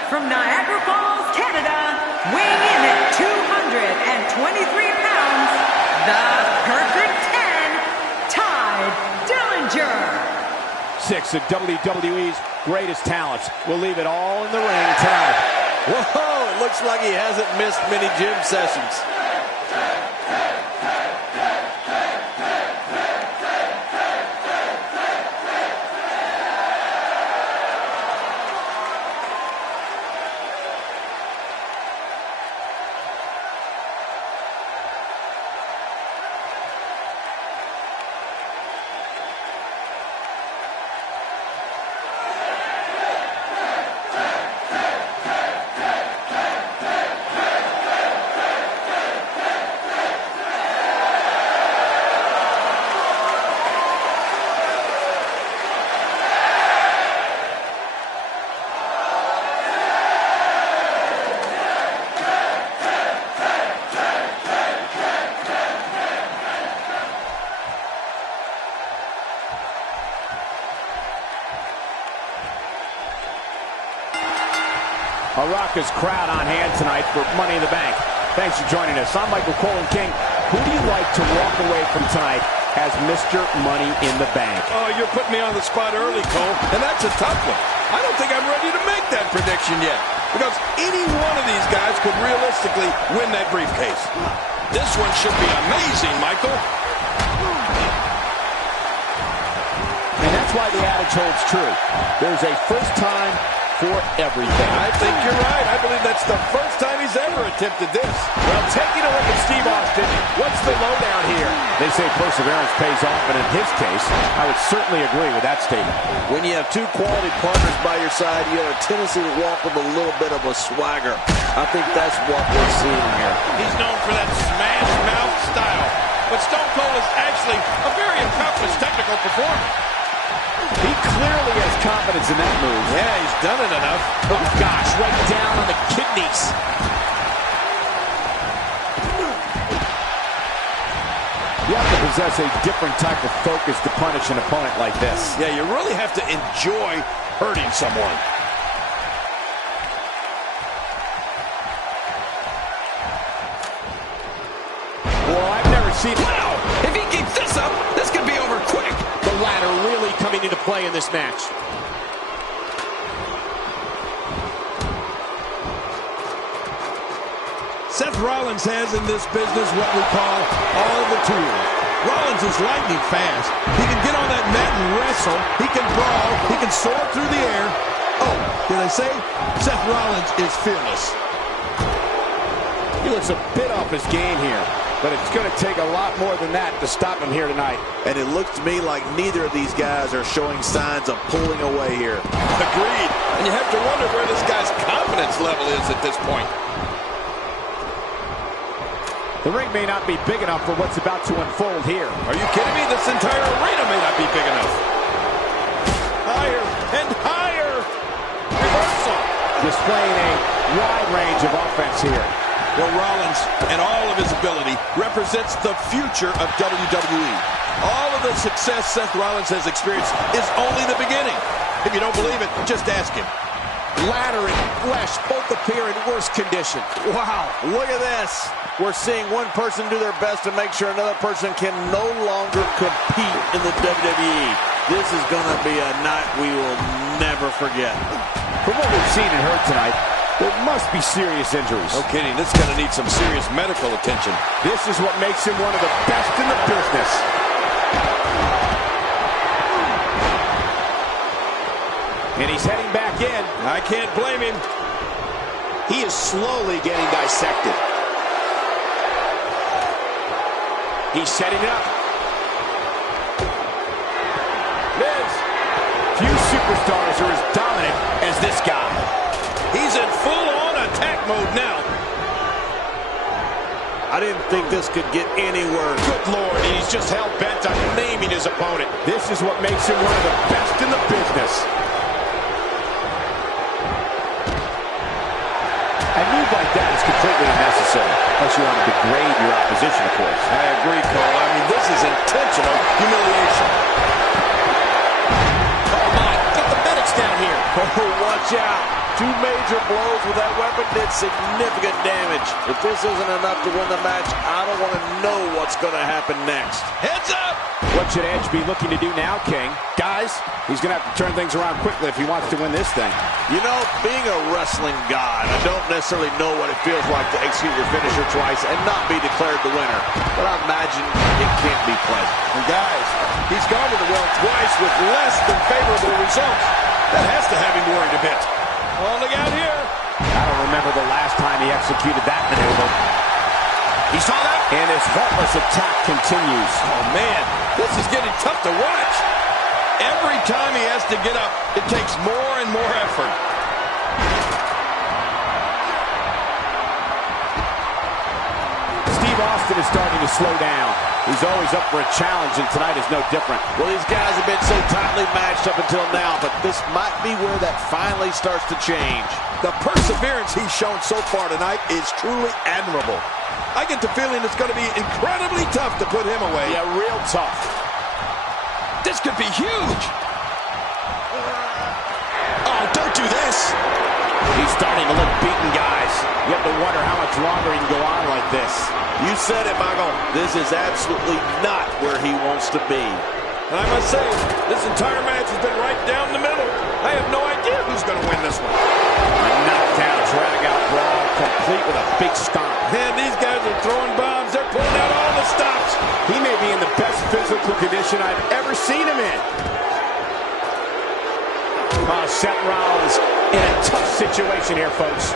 From Niagara Falls, Canada, weighing in at 223 pounds, the Perfect 10, Ty Dillinger. 6 of WWE's greatest talents will leave it all in the ring tonight. Whoa, it looks like he hasn't missed many gym sessions. A raucous crowd on hand tonight for Money in the Bank. Thanks for joining us. I'm Michael Cole and King. Who do you like to walk away from tonight as Mr. Money in the Bank? Oh, you're putting me on the spot early, Cole, and that's a tough one. I don't think I'm ready to make that prediction yet, because any one of these guys could realistically win that briefcase. This one should be amazing, Michael. And that's why the adage holds true. There's a first time for everything. I think you're right. I believe that's the first time he's ever attempted this. Well, taking a look at Steve Austin, what's the lowdown here? They say perseverance pays off, and in his case, I would certainly agree with that statement. When you have two quality partners by your side, you have a tendency to walk with a little bit of a swagger. I think that's what we're seeing here. He's known for that smash mouth style, but Stone Cold is actually a very accomplished technical performer. He clearly has confidence in that move. Yeah, he's done it enough. Oh, gosh, right down on the kidneys. You have to possess a different type of focus to punish an opponent like this. Yeah, you really have to enjoy hurting someone. Well, I've never seen... Wow! If he keeps this up, this could be over quick. The ladder really coming into play in this match. Seth Rollins has in this business what we call all the tools. Rollins is lightning fast. He can get on that mat and wrestle. He can brawl. He can soar through the air. Oh, did I say? Seth Rollins is fearless. He looks a bit off his game here, but it's going to take a lot more than that to stop him here tonight. And it looks to me like neither of these guys are showing signs of pulling away here. Agreed. And you have to wonder where this guy's confidence level is at this point. The ring may not be big enough for what's about to unfold here. Are you kidding me? This entire arena may not be big enough. Higher and higher. Reversal. Displaying a wide range of offense here. Well, Rollins and all of his ability represents the future of WWE. All of the success Seth Rollins has experienced is only the beginning. If you don't believe it, just ask him. Ladder and flesh both appear in worse condition. Wow, look at this. We're seeing one person do their best to make sure another person can no longer compete in the WWE. This is going to be a night we will never forget. From what we've seen and heard tonight, there must be serious injuries. No kidding. This is going to need some serious medical attention. This is what makes him one of the best in the business. And he's heading back in. I can't blame him. He is slowly getting dissected. He's setting it up. Miz. Few superstars are as dominant as this guy. He's in full-on attack mode now. I didn't think this could get any worse. Good Lord, he's just hell-bent on naming his opponent. This is what makes him one of the best in the business. A move like that is completely unnecessary, unless you want to degrade your opposition, of course. I agree, Cole. I mean, this is intentional humiliation. Oh, my. Get the medics down here. Oh, watch out. 2 major blows with that weapon did significant damage. If this isn't enough to win the match, I don't want to know what's going to happen next. Heads up! What should Edge be looking to do now, King? Guys, he's going to have to turn things around quickly if he wants to win this thing. You know, being a wrestling god, I don't necessarily know what it feels like to execute your finisher twice and not be declared the winner. But I imagine it can't be pleasant. And guys, he's gone to the well twice with less than favorable results. That has to have him worried a bit. Oh, look out here. I don't remember the last time he executed that maneuver. He saw that? And his heartless attack continues. Oh, man, this is getting tough to watch. Every time he has to get up, it takes more and more effort. Steve Austin is starting to slow down. He's always up for a challenge, and tonight is no different. Well, these guys have been so tightly matched up until now, but this might be where that finally starts to change. The perseverance he's shown so far tonight is truly admirable. I get the feeling it's going to be incredibly tough to put him away. Yeah, real tough. This could be huge. Oh, don't do this. He's starting to look beaten, guys. You have to wonder how much longer he can go on like this. You said it, Michael. This is absolutely not where he wants to be. And I must say, this entire match has been right down the middle. I have no idea who's going to win this one. A knockdown, drag-out brawl, complete with a big stomp. Man, these guys are throwing bombs. They're pulling out all the stops. He may be in the best physical condition I've ever seen him in. Oh, Seth Rollins in a tough situation here, folks.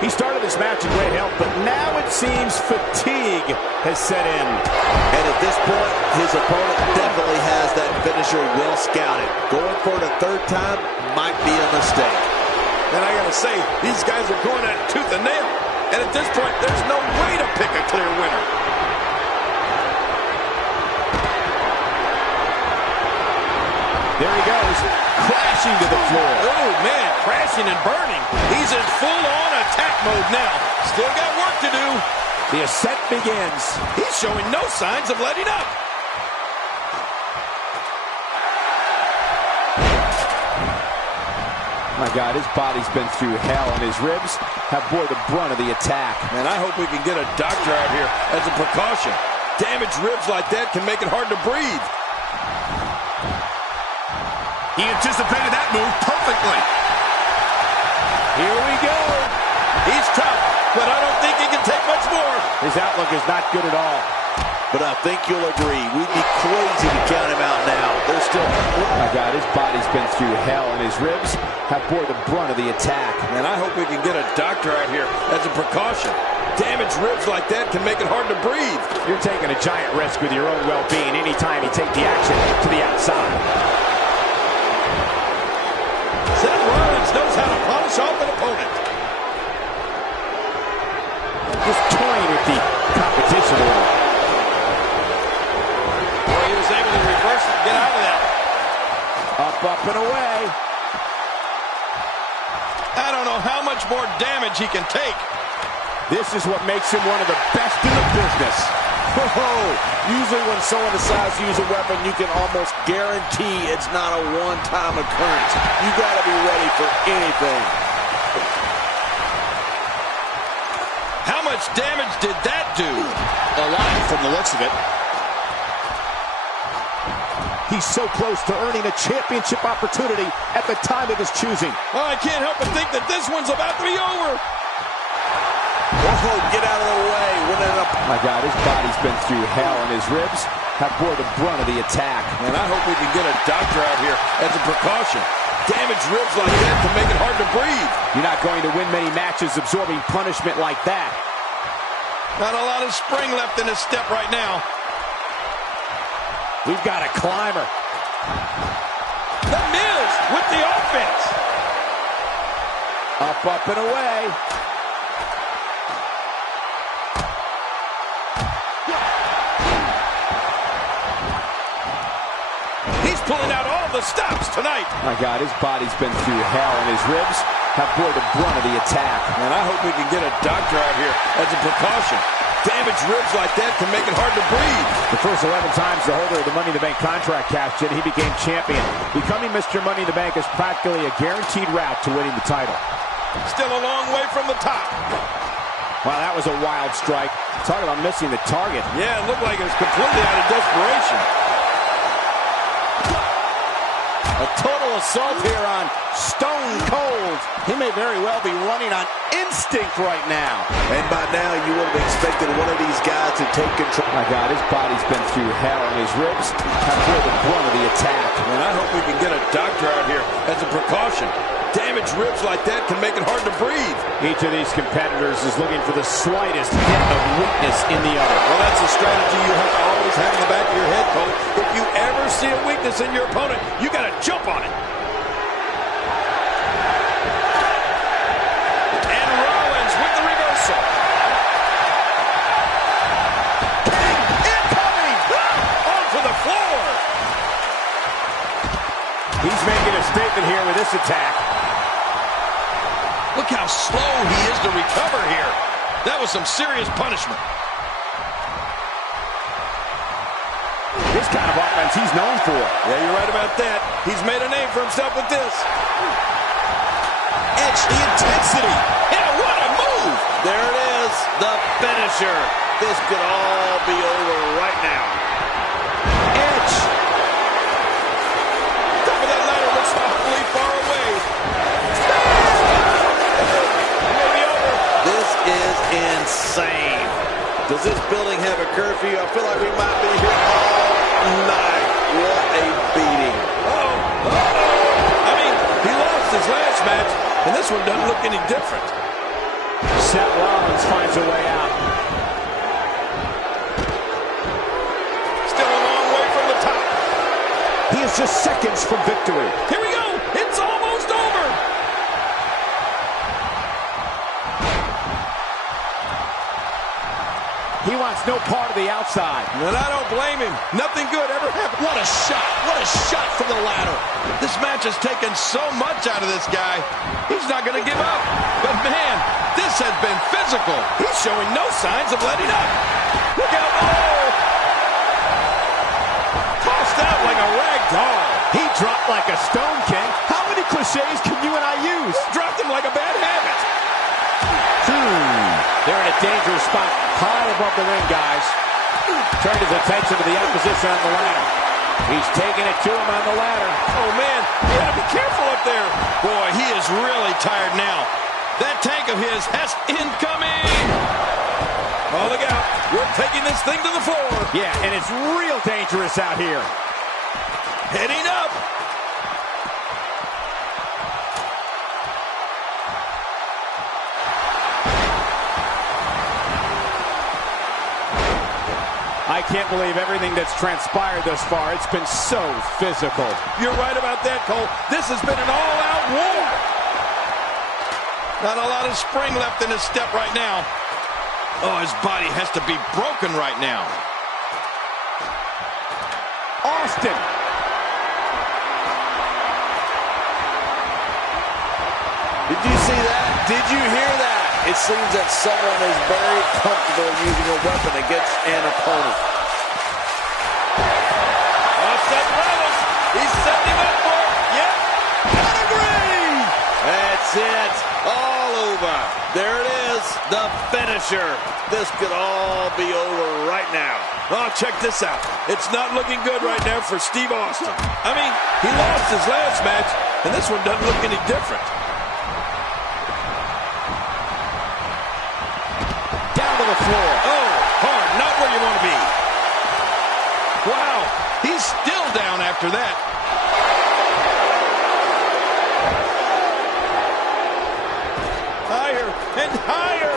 He started this match in great health, but now it seems fatigue has set in. And at this point, his opponent definitely has that finisher well scouted. Going for it a third time might be a mistake. And I gotta say, these guys are going at it tooth and nail. And at this point, there's no way to pick a clear winner. There he goes, crashing to the floor. Oh, man, crashing and burning. He's in full-on attack mode now. Still got work to do. The ascent begins. He's showing no signs of letting up. My God, his body's been through hell, and his ribs have bore the brunt of the attack. And I hope we can get a doctor out here as a precaution. Damaged ribs like that can make it hard to breathe. He anticipated that move perfectly. Here we go. He's tough, but I don't think he can take much more. His outlook is not good at all. But I think you'll agree, we'd be crazy to count him out now. There's still... My God, his body's been through hell, and his ribs have bore the brunt of the attack. And I hope we can get a doctor out here as a precaution. Damaged ribs like that can make it hard to breathe. You're taking a giant risk with your own well-being anytime you take the action to the outside. Seth Rollins knows how to polish off an opponent. Just toying with the competition order. Boy, he was able to reverse it and get out of that. Up, and away. I don't know how much more damage he can take. This is what makes him one of the best in the business. Usually when someone decides to use a weapon, you can almost guarantee it's not a one-time occurrence. You got to be ready for anything. How much damage did that do? A lot from the looks of it. He's so close to earning a championship opportunity at the time of his choosing. Oh, I can't help but think that this one's about to be over. Whoa, get out of the way. My God, his body's been through hell, and his ribs have bore the brunt of the attack. And I hope we can get a doctor out here as a precaution. Damaged ribs like that can make it hard to breathe. You're not going to win many matches absorbing punishment like that. Not a lot of spring left in his step right now. We've got a climber. The Miz with the offense. Up, and away. He's pulling out all the stops tonight. My God, his body's been through hell, and his ribs have bore the brunt of the attack. And I hope we can get a doctor out here as a precaution. Damaged ribs like that can make it hard to breathe. The first 11 times the holder of the Money in the Bank contract cashed in, he became champion. Becoming Mr. Money in the Bank is practically a guaranteed route to winning the title. Still a long way from the top. Wow, that was a wild strike. Talk about missing the target. Yeah, it looked like it was completely out of desperation. A total assault here on Stone Cold. He may very well be running on instinct right now. And by now, you would have expected one of these guys to take control. My God, his body's been through hell, and his ribs have bore the brunt of the attack. And I hope we can get a doctor out here as a precaution. Damaged ribs like that can make it hard to breathe. Each of these competitors is looking for the slightest hint of weakness in the other. Well, that's a strategy you have to always have in the back of your head, Cole. If you ever see a weakness in your opponent, you got to jump on it. And Rollins with the reversal. King incoming! Onto the floor. He's making a statement here with this attack. Look how slow he is to recover here. That was some serious punishment. This kind of offense he's known for. Yeah, you're right about that. He's made a name for himself with this. Edge the intensity. And what a move. There it is, the finisher. This could all be over right now. Edge. Top of that ladder looks awfully far away. This is insane. Does this building have a curfew? I feel like we might be here all night. What a beating. I mean, he lost his last match, and this one doesn't look any different. Seth Rollins finds a way out. Still a long way from the top. He is just seconds from victory. Here we go. It's almost over. He wants no part of the outside. And I don't blame him. Nothing good ever happened. What a shot. What a shot from the ladder. This match has taken so much out of this guy. He's not going to give up. But, man, this has been physical. He's showing no signs of letting up. Look out. Oh! Tossed out like a rag doll. He dropped like a stone, King. How many cliches can you and I use? Dropped him like a bad habit. They're in a dangerous spot, high above the ring, guys. Turned his attention to the opposition on the ladder. He's taking it to him on the ladder. Oh, man, you gotta be careful up there. Boy, he is really tired now. That tank of his has incoming. Oh, look out. We're taking this thing to the floor. Yeah, and it's real dangerous out here. Heading up. I can't believe everything that's transpired thus far. It's been so physical. You're right about that, Cole. This has been an all-out war. Not a lot of spring left in his step right now. Oh, his body has to be broken right now. Austin. Did you see that? Did you hear that? It seems that someone is very comfortable using a weapon against an opponent. Oh, Seth Rollins. He's setting him up for it. Yep. Pedigree. That's it. All over. There it is. The finisher. This could all be over right now. Oh, check this out. It's not looking good right now for Steve Austin. I mean, he lost his last match, and this one doesn't look any different. The floor. Oh, hard. Not where you want to be. Wow. He's still down after that. Higher and higher.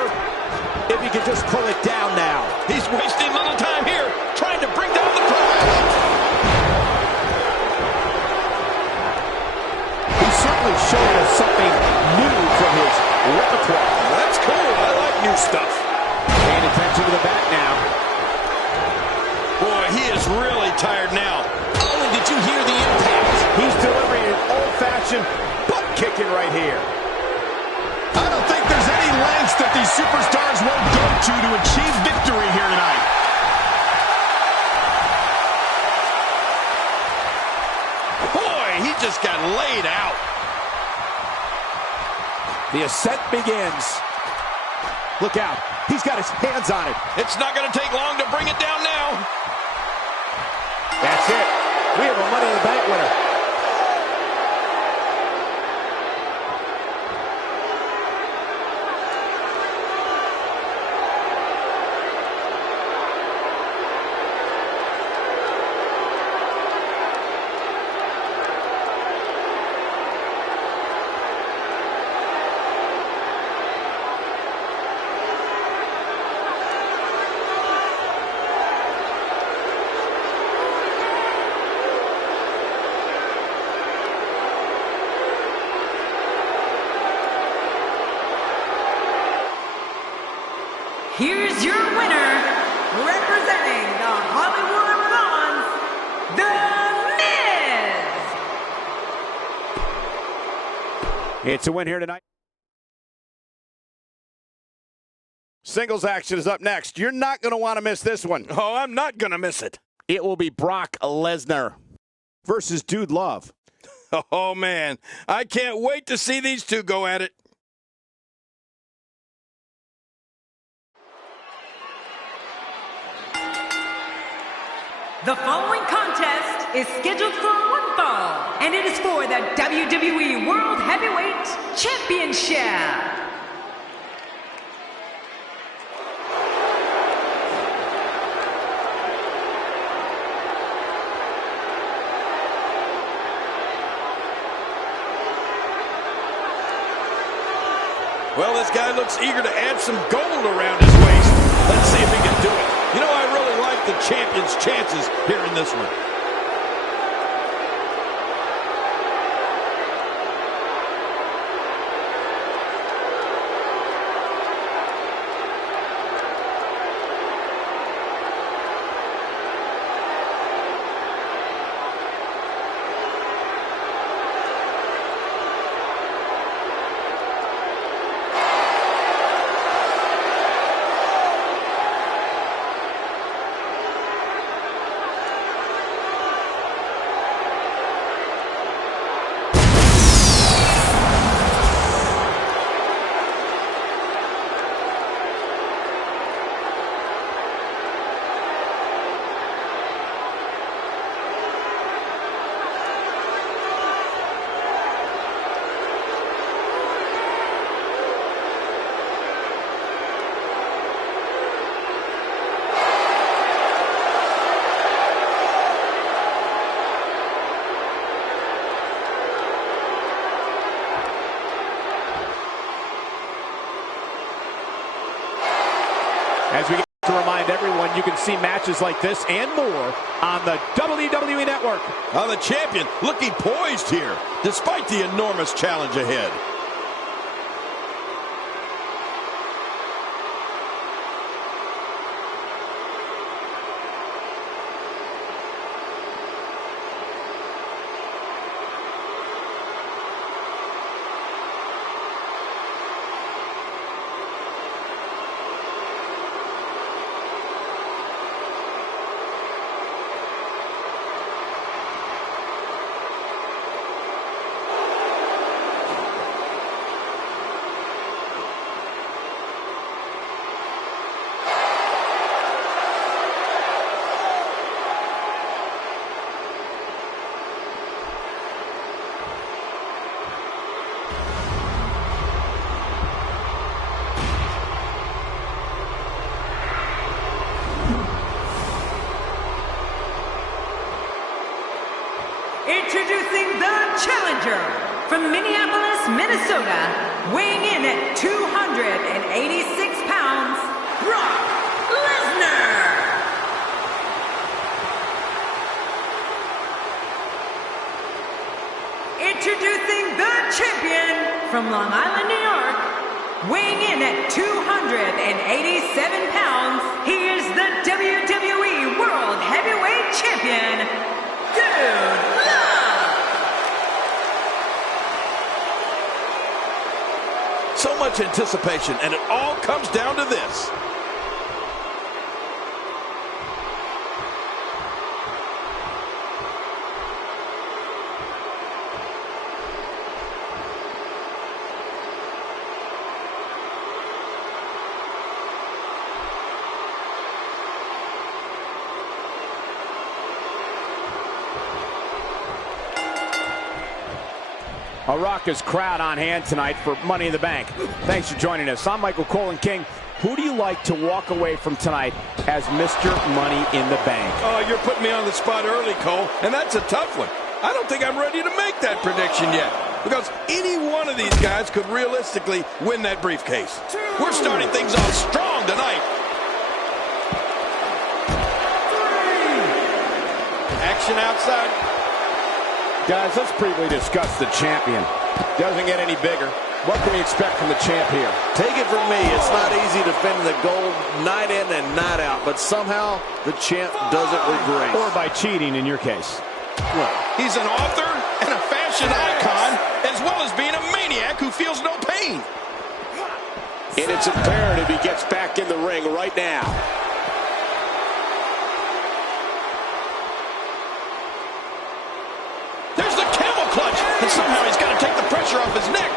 If he could just pull it down now. He's wasting little time here trying to bring down the crowd. He certainly showed us something new from his repertoire. That's cool. I like new stuff. Paying attention to the back now. Boy, he is really tired now. Oh, and did you hear the impact? He's delivering an old-fashioned butt kicking right here. I don't think there's any lengths that these superstars won't go to achieve victory here tonight. Boy, he just got laid out. The ascent begins. Look out. He's got his hands on it. It's not going to take long to bring it down now. That's it. We have a Money in the Bank winner. Here's your winner, representing the Hollywood Blondes, The Miz. It's a win here tonight. Singles action is up next. You're not going to want to miss this one. Oh, I'm not going to miss it. It will be Brock Lesnar versus Dude Love. Oh, man. I can't wait to see these two go at it. The following contest is scheduled for one fall, and it is for the WWE World Heavyweight Championship. Well, this guy looks eager to add some gold around his waist. Let's see if he can do it. You know, I really like the champion's chances here in this one. As we get to remind everyone, you can see matches like this and more on the WWE Network. Now the champion looking poised here, despite the enormous challenge ahead. Introducing the challenger from Minneapolis, Minnesota, weighing in at 286 pounds, Brock Lesnar. Introducing the champion from Long Island, New York, weighing in at 287 pounds, he is the WWE World Heavyweight Champion, Dude Love. So much anticipation, and it all comes down to this. A raucous crowd on hand tonight for Money in the Bank. Thanks for joining us. I'm Michael Cole King. Who do you like to walk away from tonight as Mr. Money in the Bank? Oh, you're putting me on the spot early, Cole, and that's a tough one. I don't think I'm ready to make that prediction yet, because any one of these guys could realistically win that briefcase. We're starting things off strong tonight. Action outside. Guys, let's briefly discuss the champion. Doesn't get any bigger. What can we expect from the champ here? Take it from me, it's not easy defending the gold night in and night out, but somehow the champ does it with grace. Or by cheating in your case. Well, he's an author and a fashion icon, as well as being a maniac who feels no pain. And it's imperative he gets back in the ring right now. There's the camel clutch, and somehow he's got to take the pressure off his neck.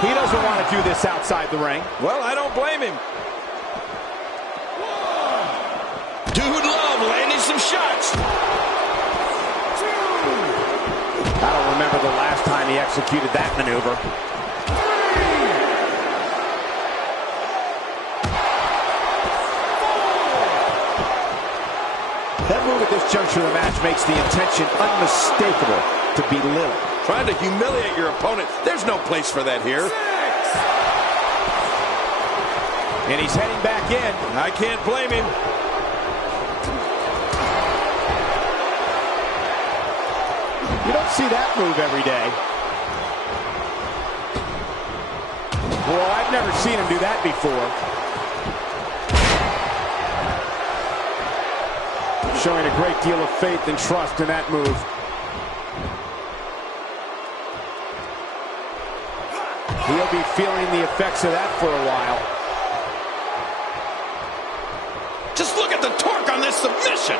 He doesn't want to do this outside the ring. Well, I don't blame him. Dude Love landing some shots. I don't remember the last time he executed that maneuver. That move at this juncture of the match makes the intention unmistakable to belittle. Trying to humiliate your opponent. There's no place for that here. And he's heading back in. I can't blame him. You don't see that move every day. Well, I've never seen him do that before. Showing a great deal of faith and trust in that move. He'll be feeling the effects of that for a while. Just look at the torque on this submission.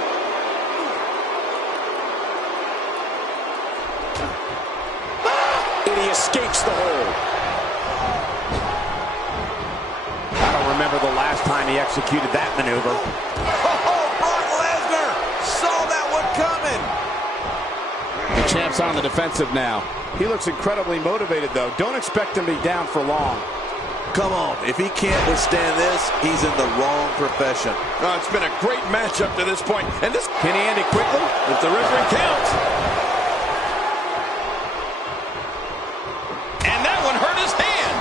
And he escapes the hold. I don't remember the last time he executed that maneuver. Brock Lesnar saw that one coming. The champ's on the defensive now. He looks incredibly motivated, though. Don't expect him to be down for long. Come on, if he can't withstand this, he's in the wrong profession. Oh, it's been a great match up to this point. And this, Can he end it quickly? if the referee counts. And that one hurt his hand.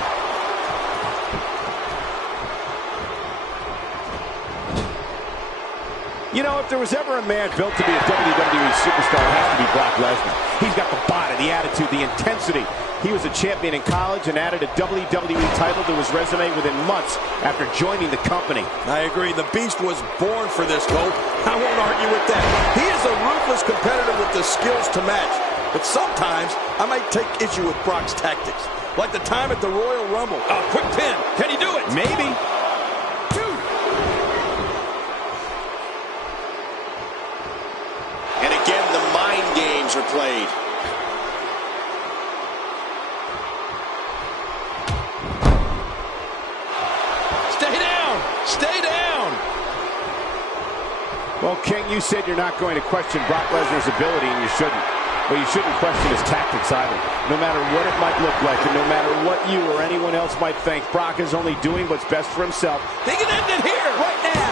You know, if there was ever a man built to be a WWE superstar, it has to be Brock Lesnar. He's got the body, the attitude, the intensity. He was a champion in college and added a WWE title to his resume within months after joining the company. I agree. The Beast was born for this, Cole. I won't argue with that. He is a ruthless competitor with the skills to match. But sometimes I might take issue with Brock's tactics. Like the time at the Royal Rumble. A quick pin. Can he do it? Maybe. And again, the mind games are played. Stay down. Stay down. Well, King, you said you're not going to question Brock Lesnar's ability, and you shouldn't. But you shouldn't question his tactics either. No matter what it might look like, and no matter what you or anyone else might think, Brock is only doing what's best for himself. He can end it here. Right now.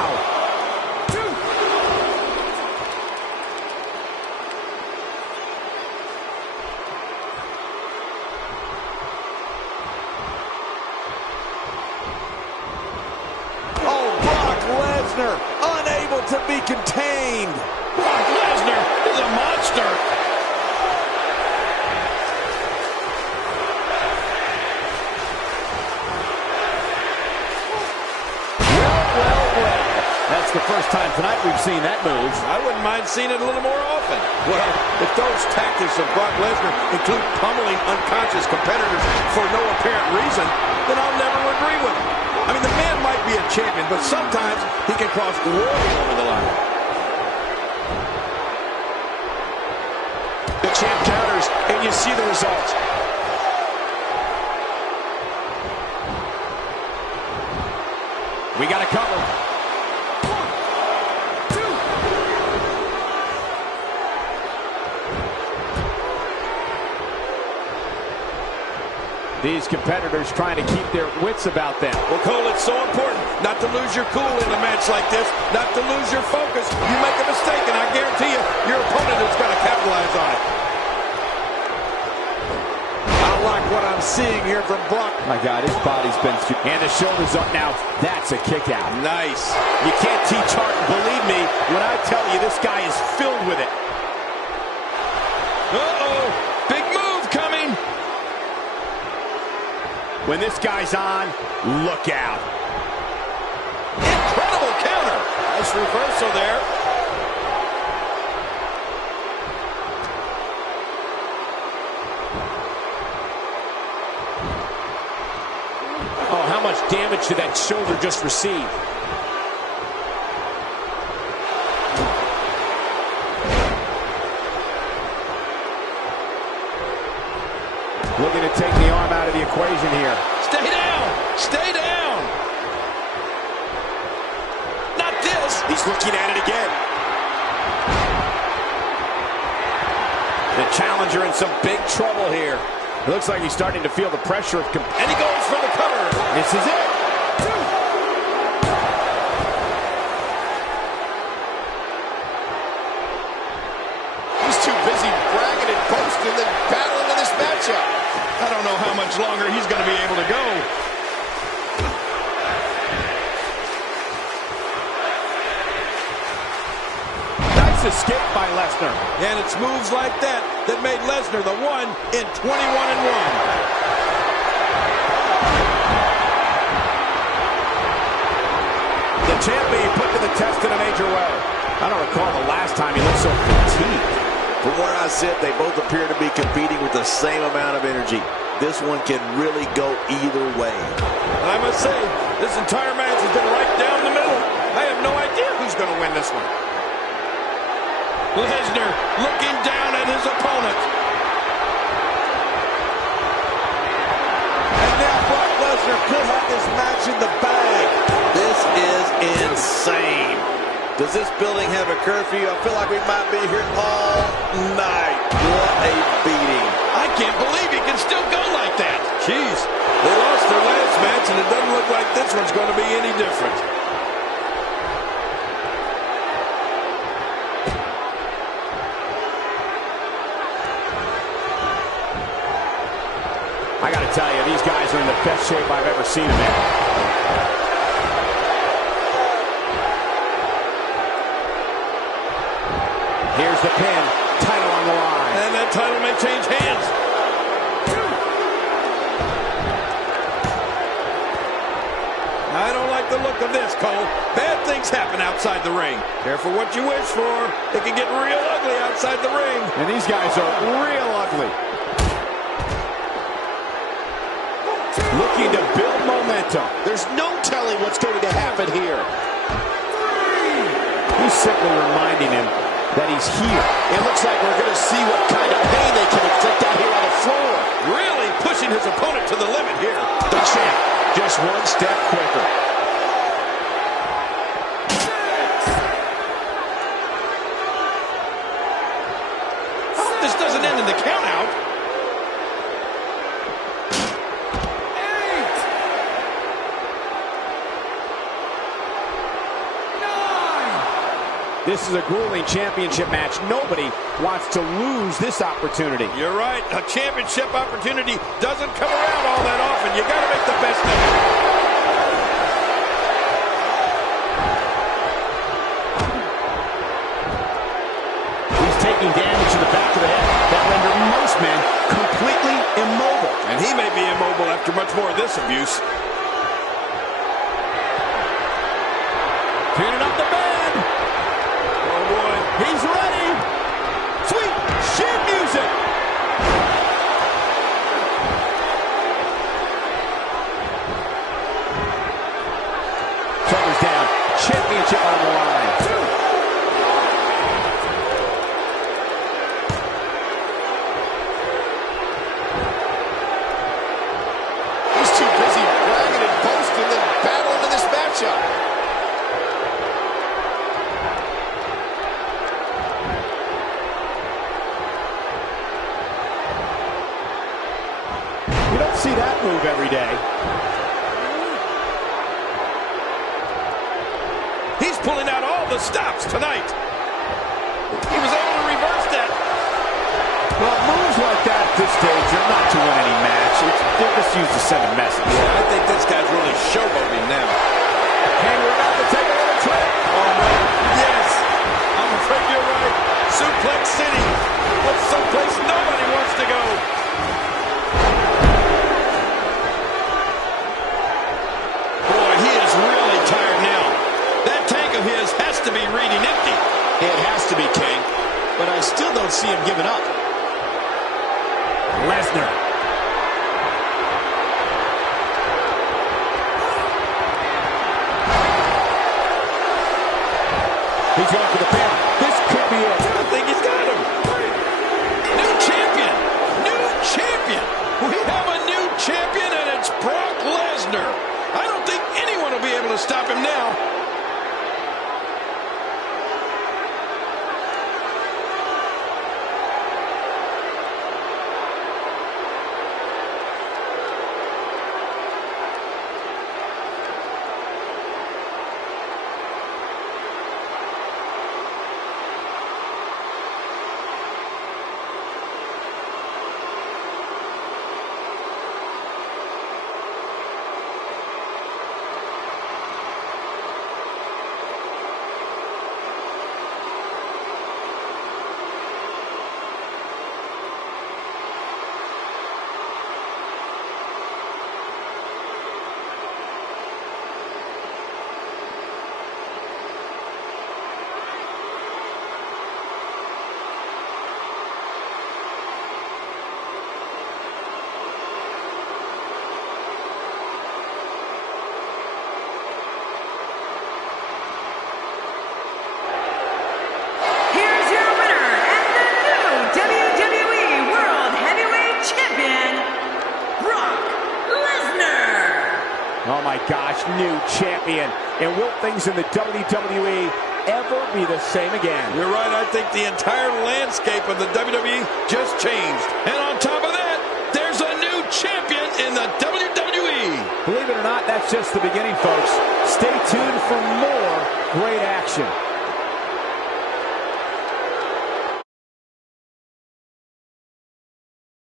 Lesnar unable to be contained. Brock Lesnar is a monster. Well. That's the first time tonight we've seen that move. I wouldn't mind seeing it a little more often. Well, if those tactics of Brock Lesnar include pummeling unconscious competitors for no apparent reason, then I'll never agree with him. I mean, the man might be a champion, but sometimes he can cross way over the line. The champ counters, and you see the result. We got to cover. These competitors trying to keep their wits about them. Well, Cole, it's so important not to lose your cool in a match like this, not to lose your focus. You make a mistake, and I guarantee you, your opponent is going to capitalize on it. I like what I'm seeing here from Brock. My God, his body's been through. And the shoulder's up now. That's a kick out. Nice. You can't teach heart, and believe me when I tell you this guy is filled with it. Uh-oh. Big move coming. When this guy's on, look out. Incredible counter. Nice reversal there. Oh, how much damage did that shoulder just receive? Looking to take the arm out of the equation here. Stay down! Stay down! Not this! He's looking at it again. The challenger in some big trouble here. It looks like he's starting to feel the pressure of... And he goes for the cover! This is it! He's too busy bragging and boasting than battling in this matchup. I don't know how much longer he's going to be able to go. Nice escape by Lesnar. And it's moves like that that made Lesnar the one in 21-1. The champion put to the test in a major way. I don't recall the last time he looked so fatigued. From where I sit, they both appear to be competing with the same amount of energy. This one can really go either way. And I must say, this entire match has been right down the middle. I have no idea who's going to win this one. Lesnar looking down at his opponent. And now Brock Lesnar could have this match in the bag. This is insane. Does this building have a curfew? I feel like we might be here all night. What a beating. I can't believe he can still go like that. Jeez, they lost their last match, and it doesn't look like this one's going to be any different. I got to tell you, these guys are in the best shape I've ever seen them in. Here's the pin. Title on the line. And that title may change hands. I don't like the look of this, Cole. Bad things happen outside the ring. Careful what you wish for. It can get real ugly outside the ring. And these guys are real ugly. Looking to build momentum. There's no telling what's going to happen here. He's simply reminding him that he's here. It looks like we're going to see what kind of pain they can inflict out here on the floor. Really pushing his opponent to the limit here. The champ, just one step quicker. Oh, this doesn't end in the count out. This is a grueling championship match. Nobody wants to lose this opportunity. You're right. A championship opportunity doesn't come around all that often. You got to make the best of it. He's taking damage to the back of the head that render most men completely immobile. And he may be immobile after much more of this abuse. Pinning up the bed. He's ready. Sweet sheet music. Shoulders down. Championship on the line. He's too busy bragging and boasting than battling in this matchup. see that move every day. He's pulling out all the stops tonight. He was able to reverse that. Well, moves like that at this stage are not to win any match. They're just used to send a message. Yeah, I think this guy's really showboating now. And we're about to take another trip. Oh, no. Yes. I'm afraid you're right. Suplex City. That's someplace nobody wants to go. Boy, he is really tired now. That tank of his has to be reading empty. It has to be, King. But I still don't see him giving up. Lesnar. He's going for the pin. This could be it. I think he's got him. New champion. New champion. We have a new champion, and it's Brock Lesnar. I don't think anyone will be able to stop him now. Oh my gosh, new champion. And will things in the WWE ever be the same again? You're right. I think the entire landscape of the WWE just changed. And on top of that, there's a new champion in the WWE. Believe it or not, that's just the beginning, folks. Stay tuned for more great action.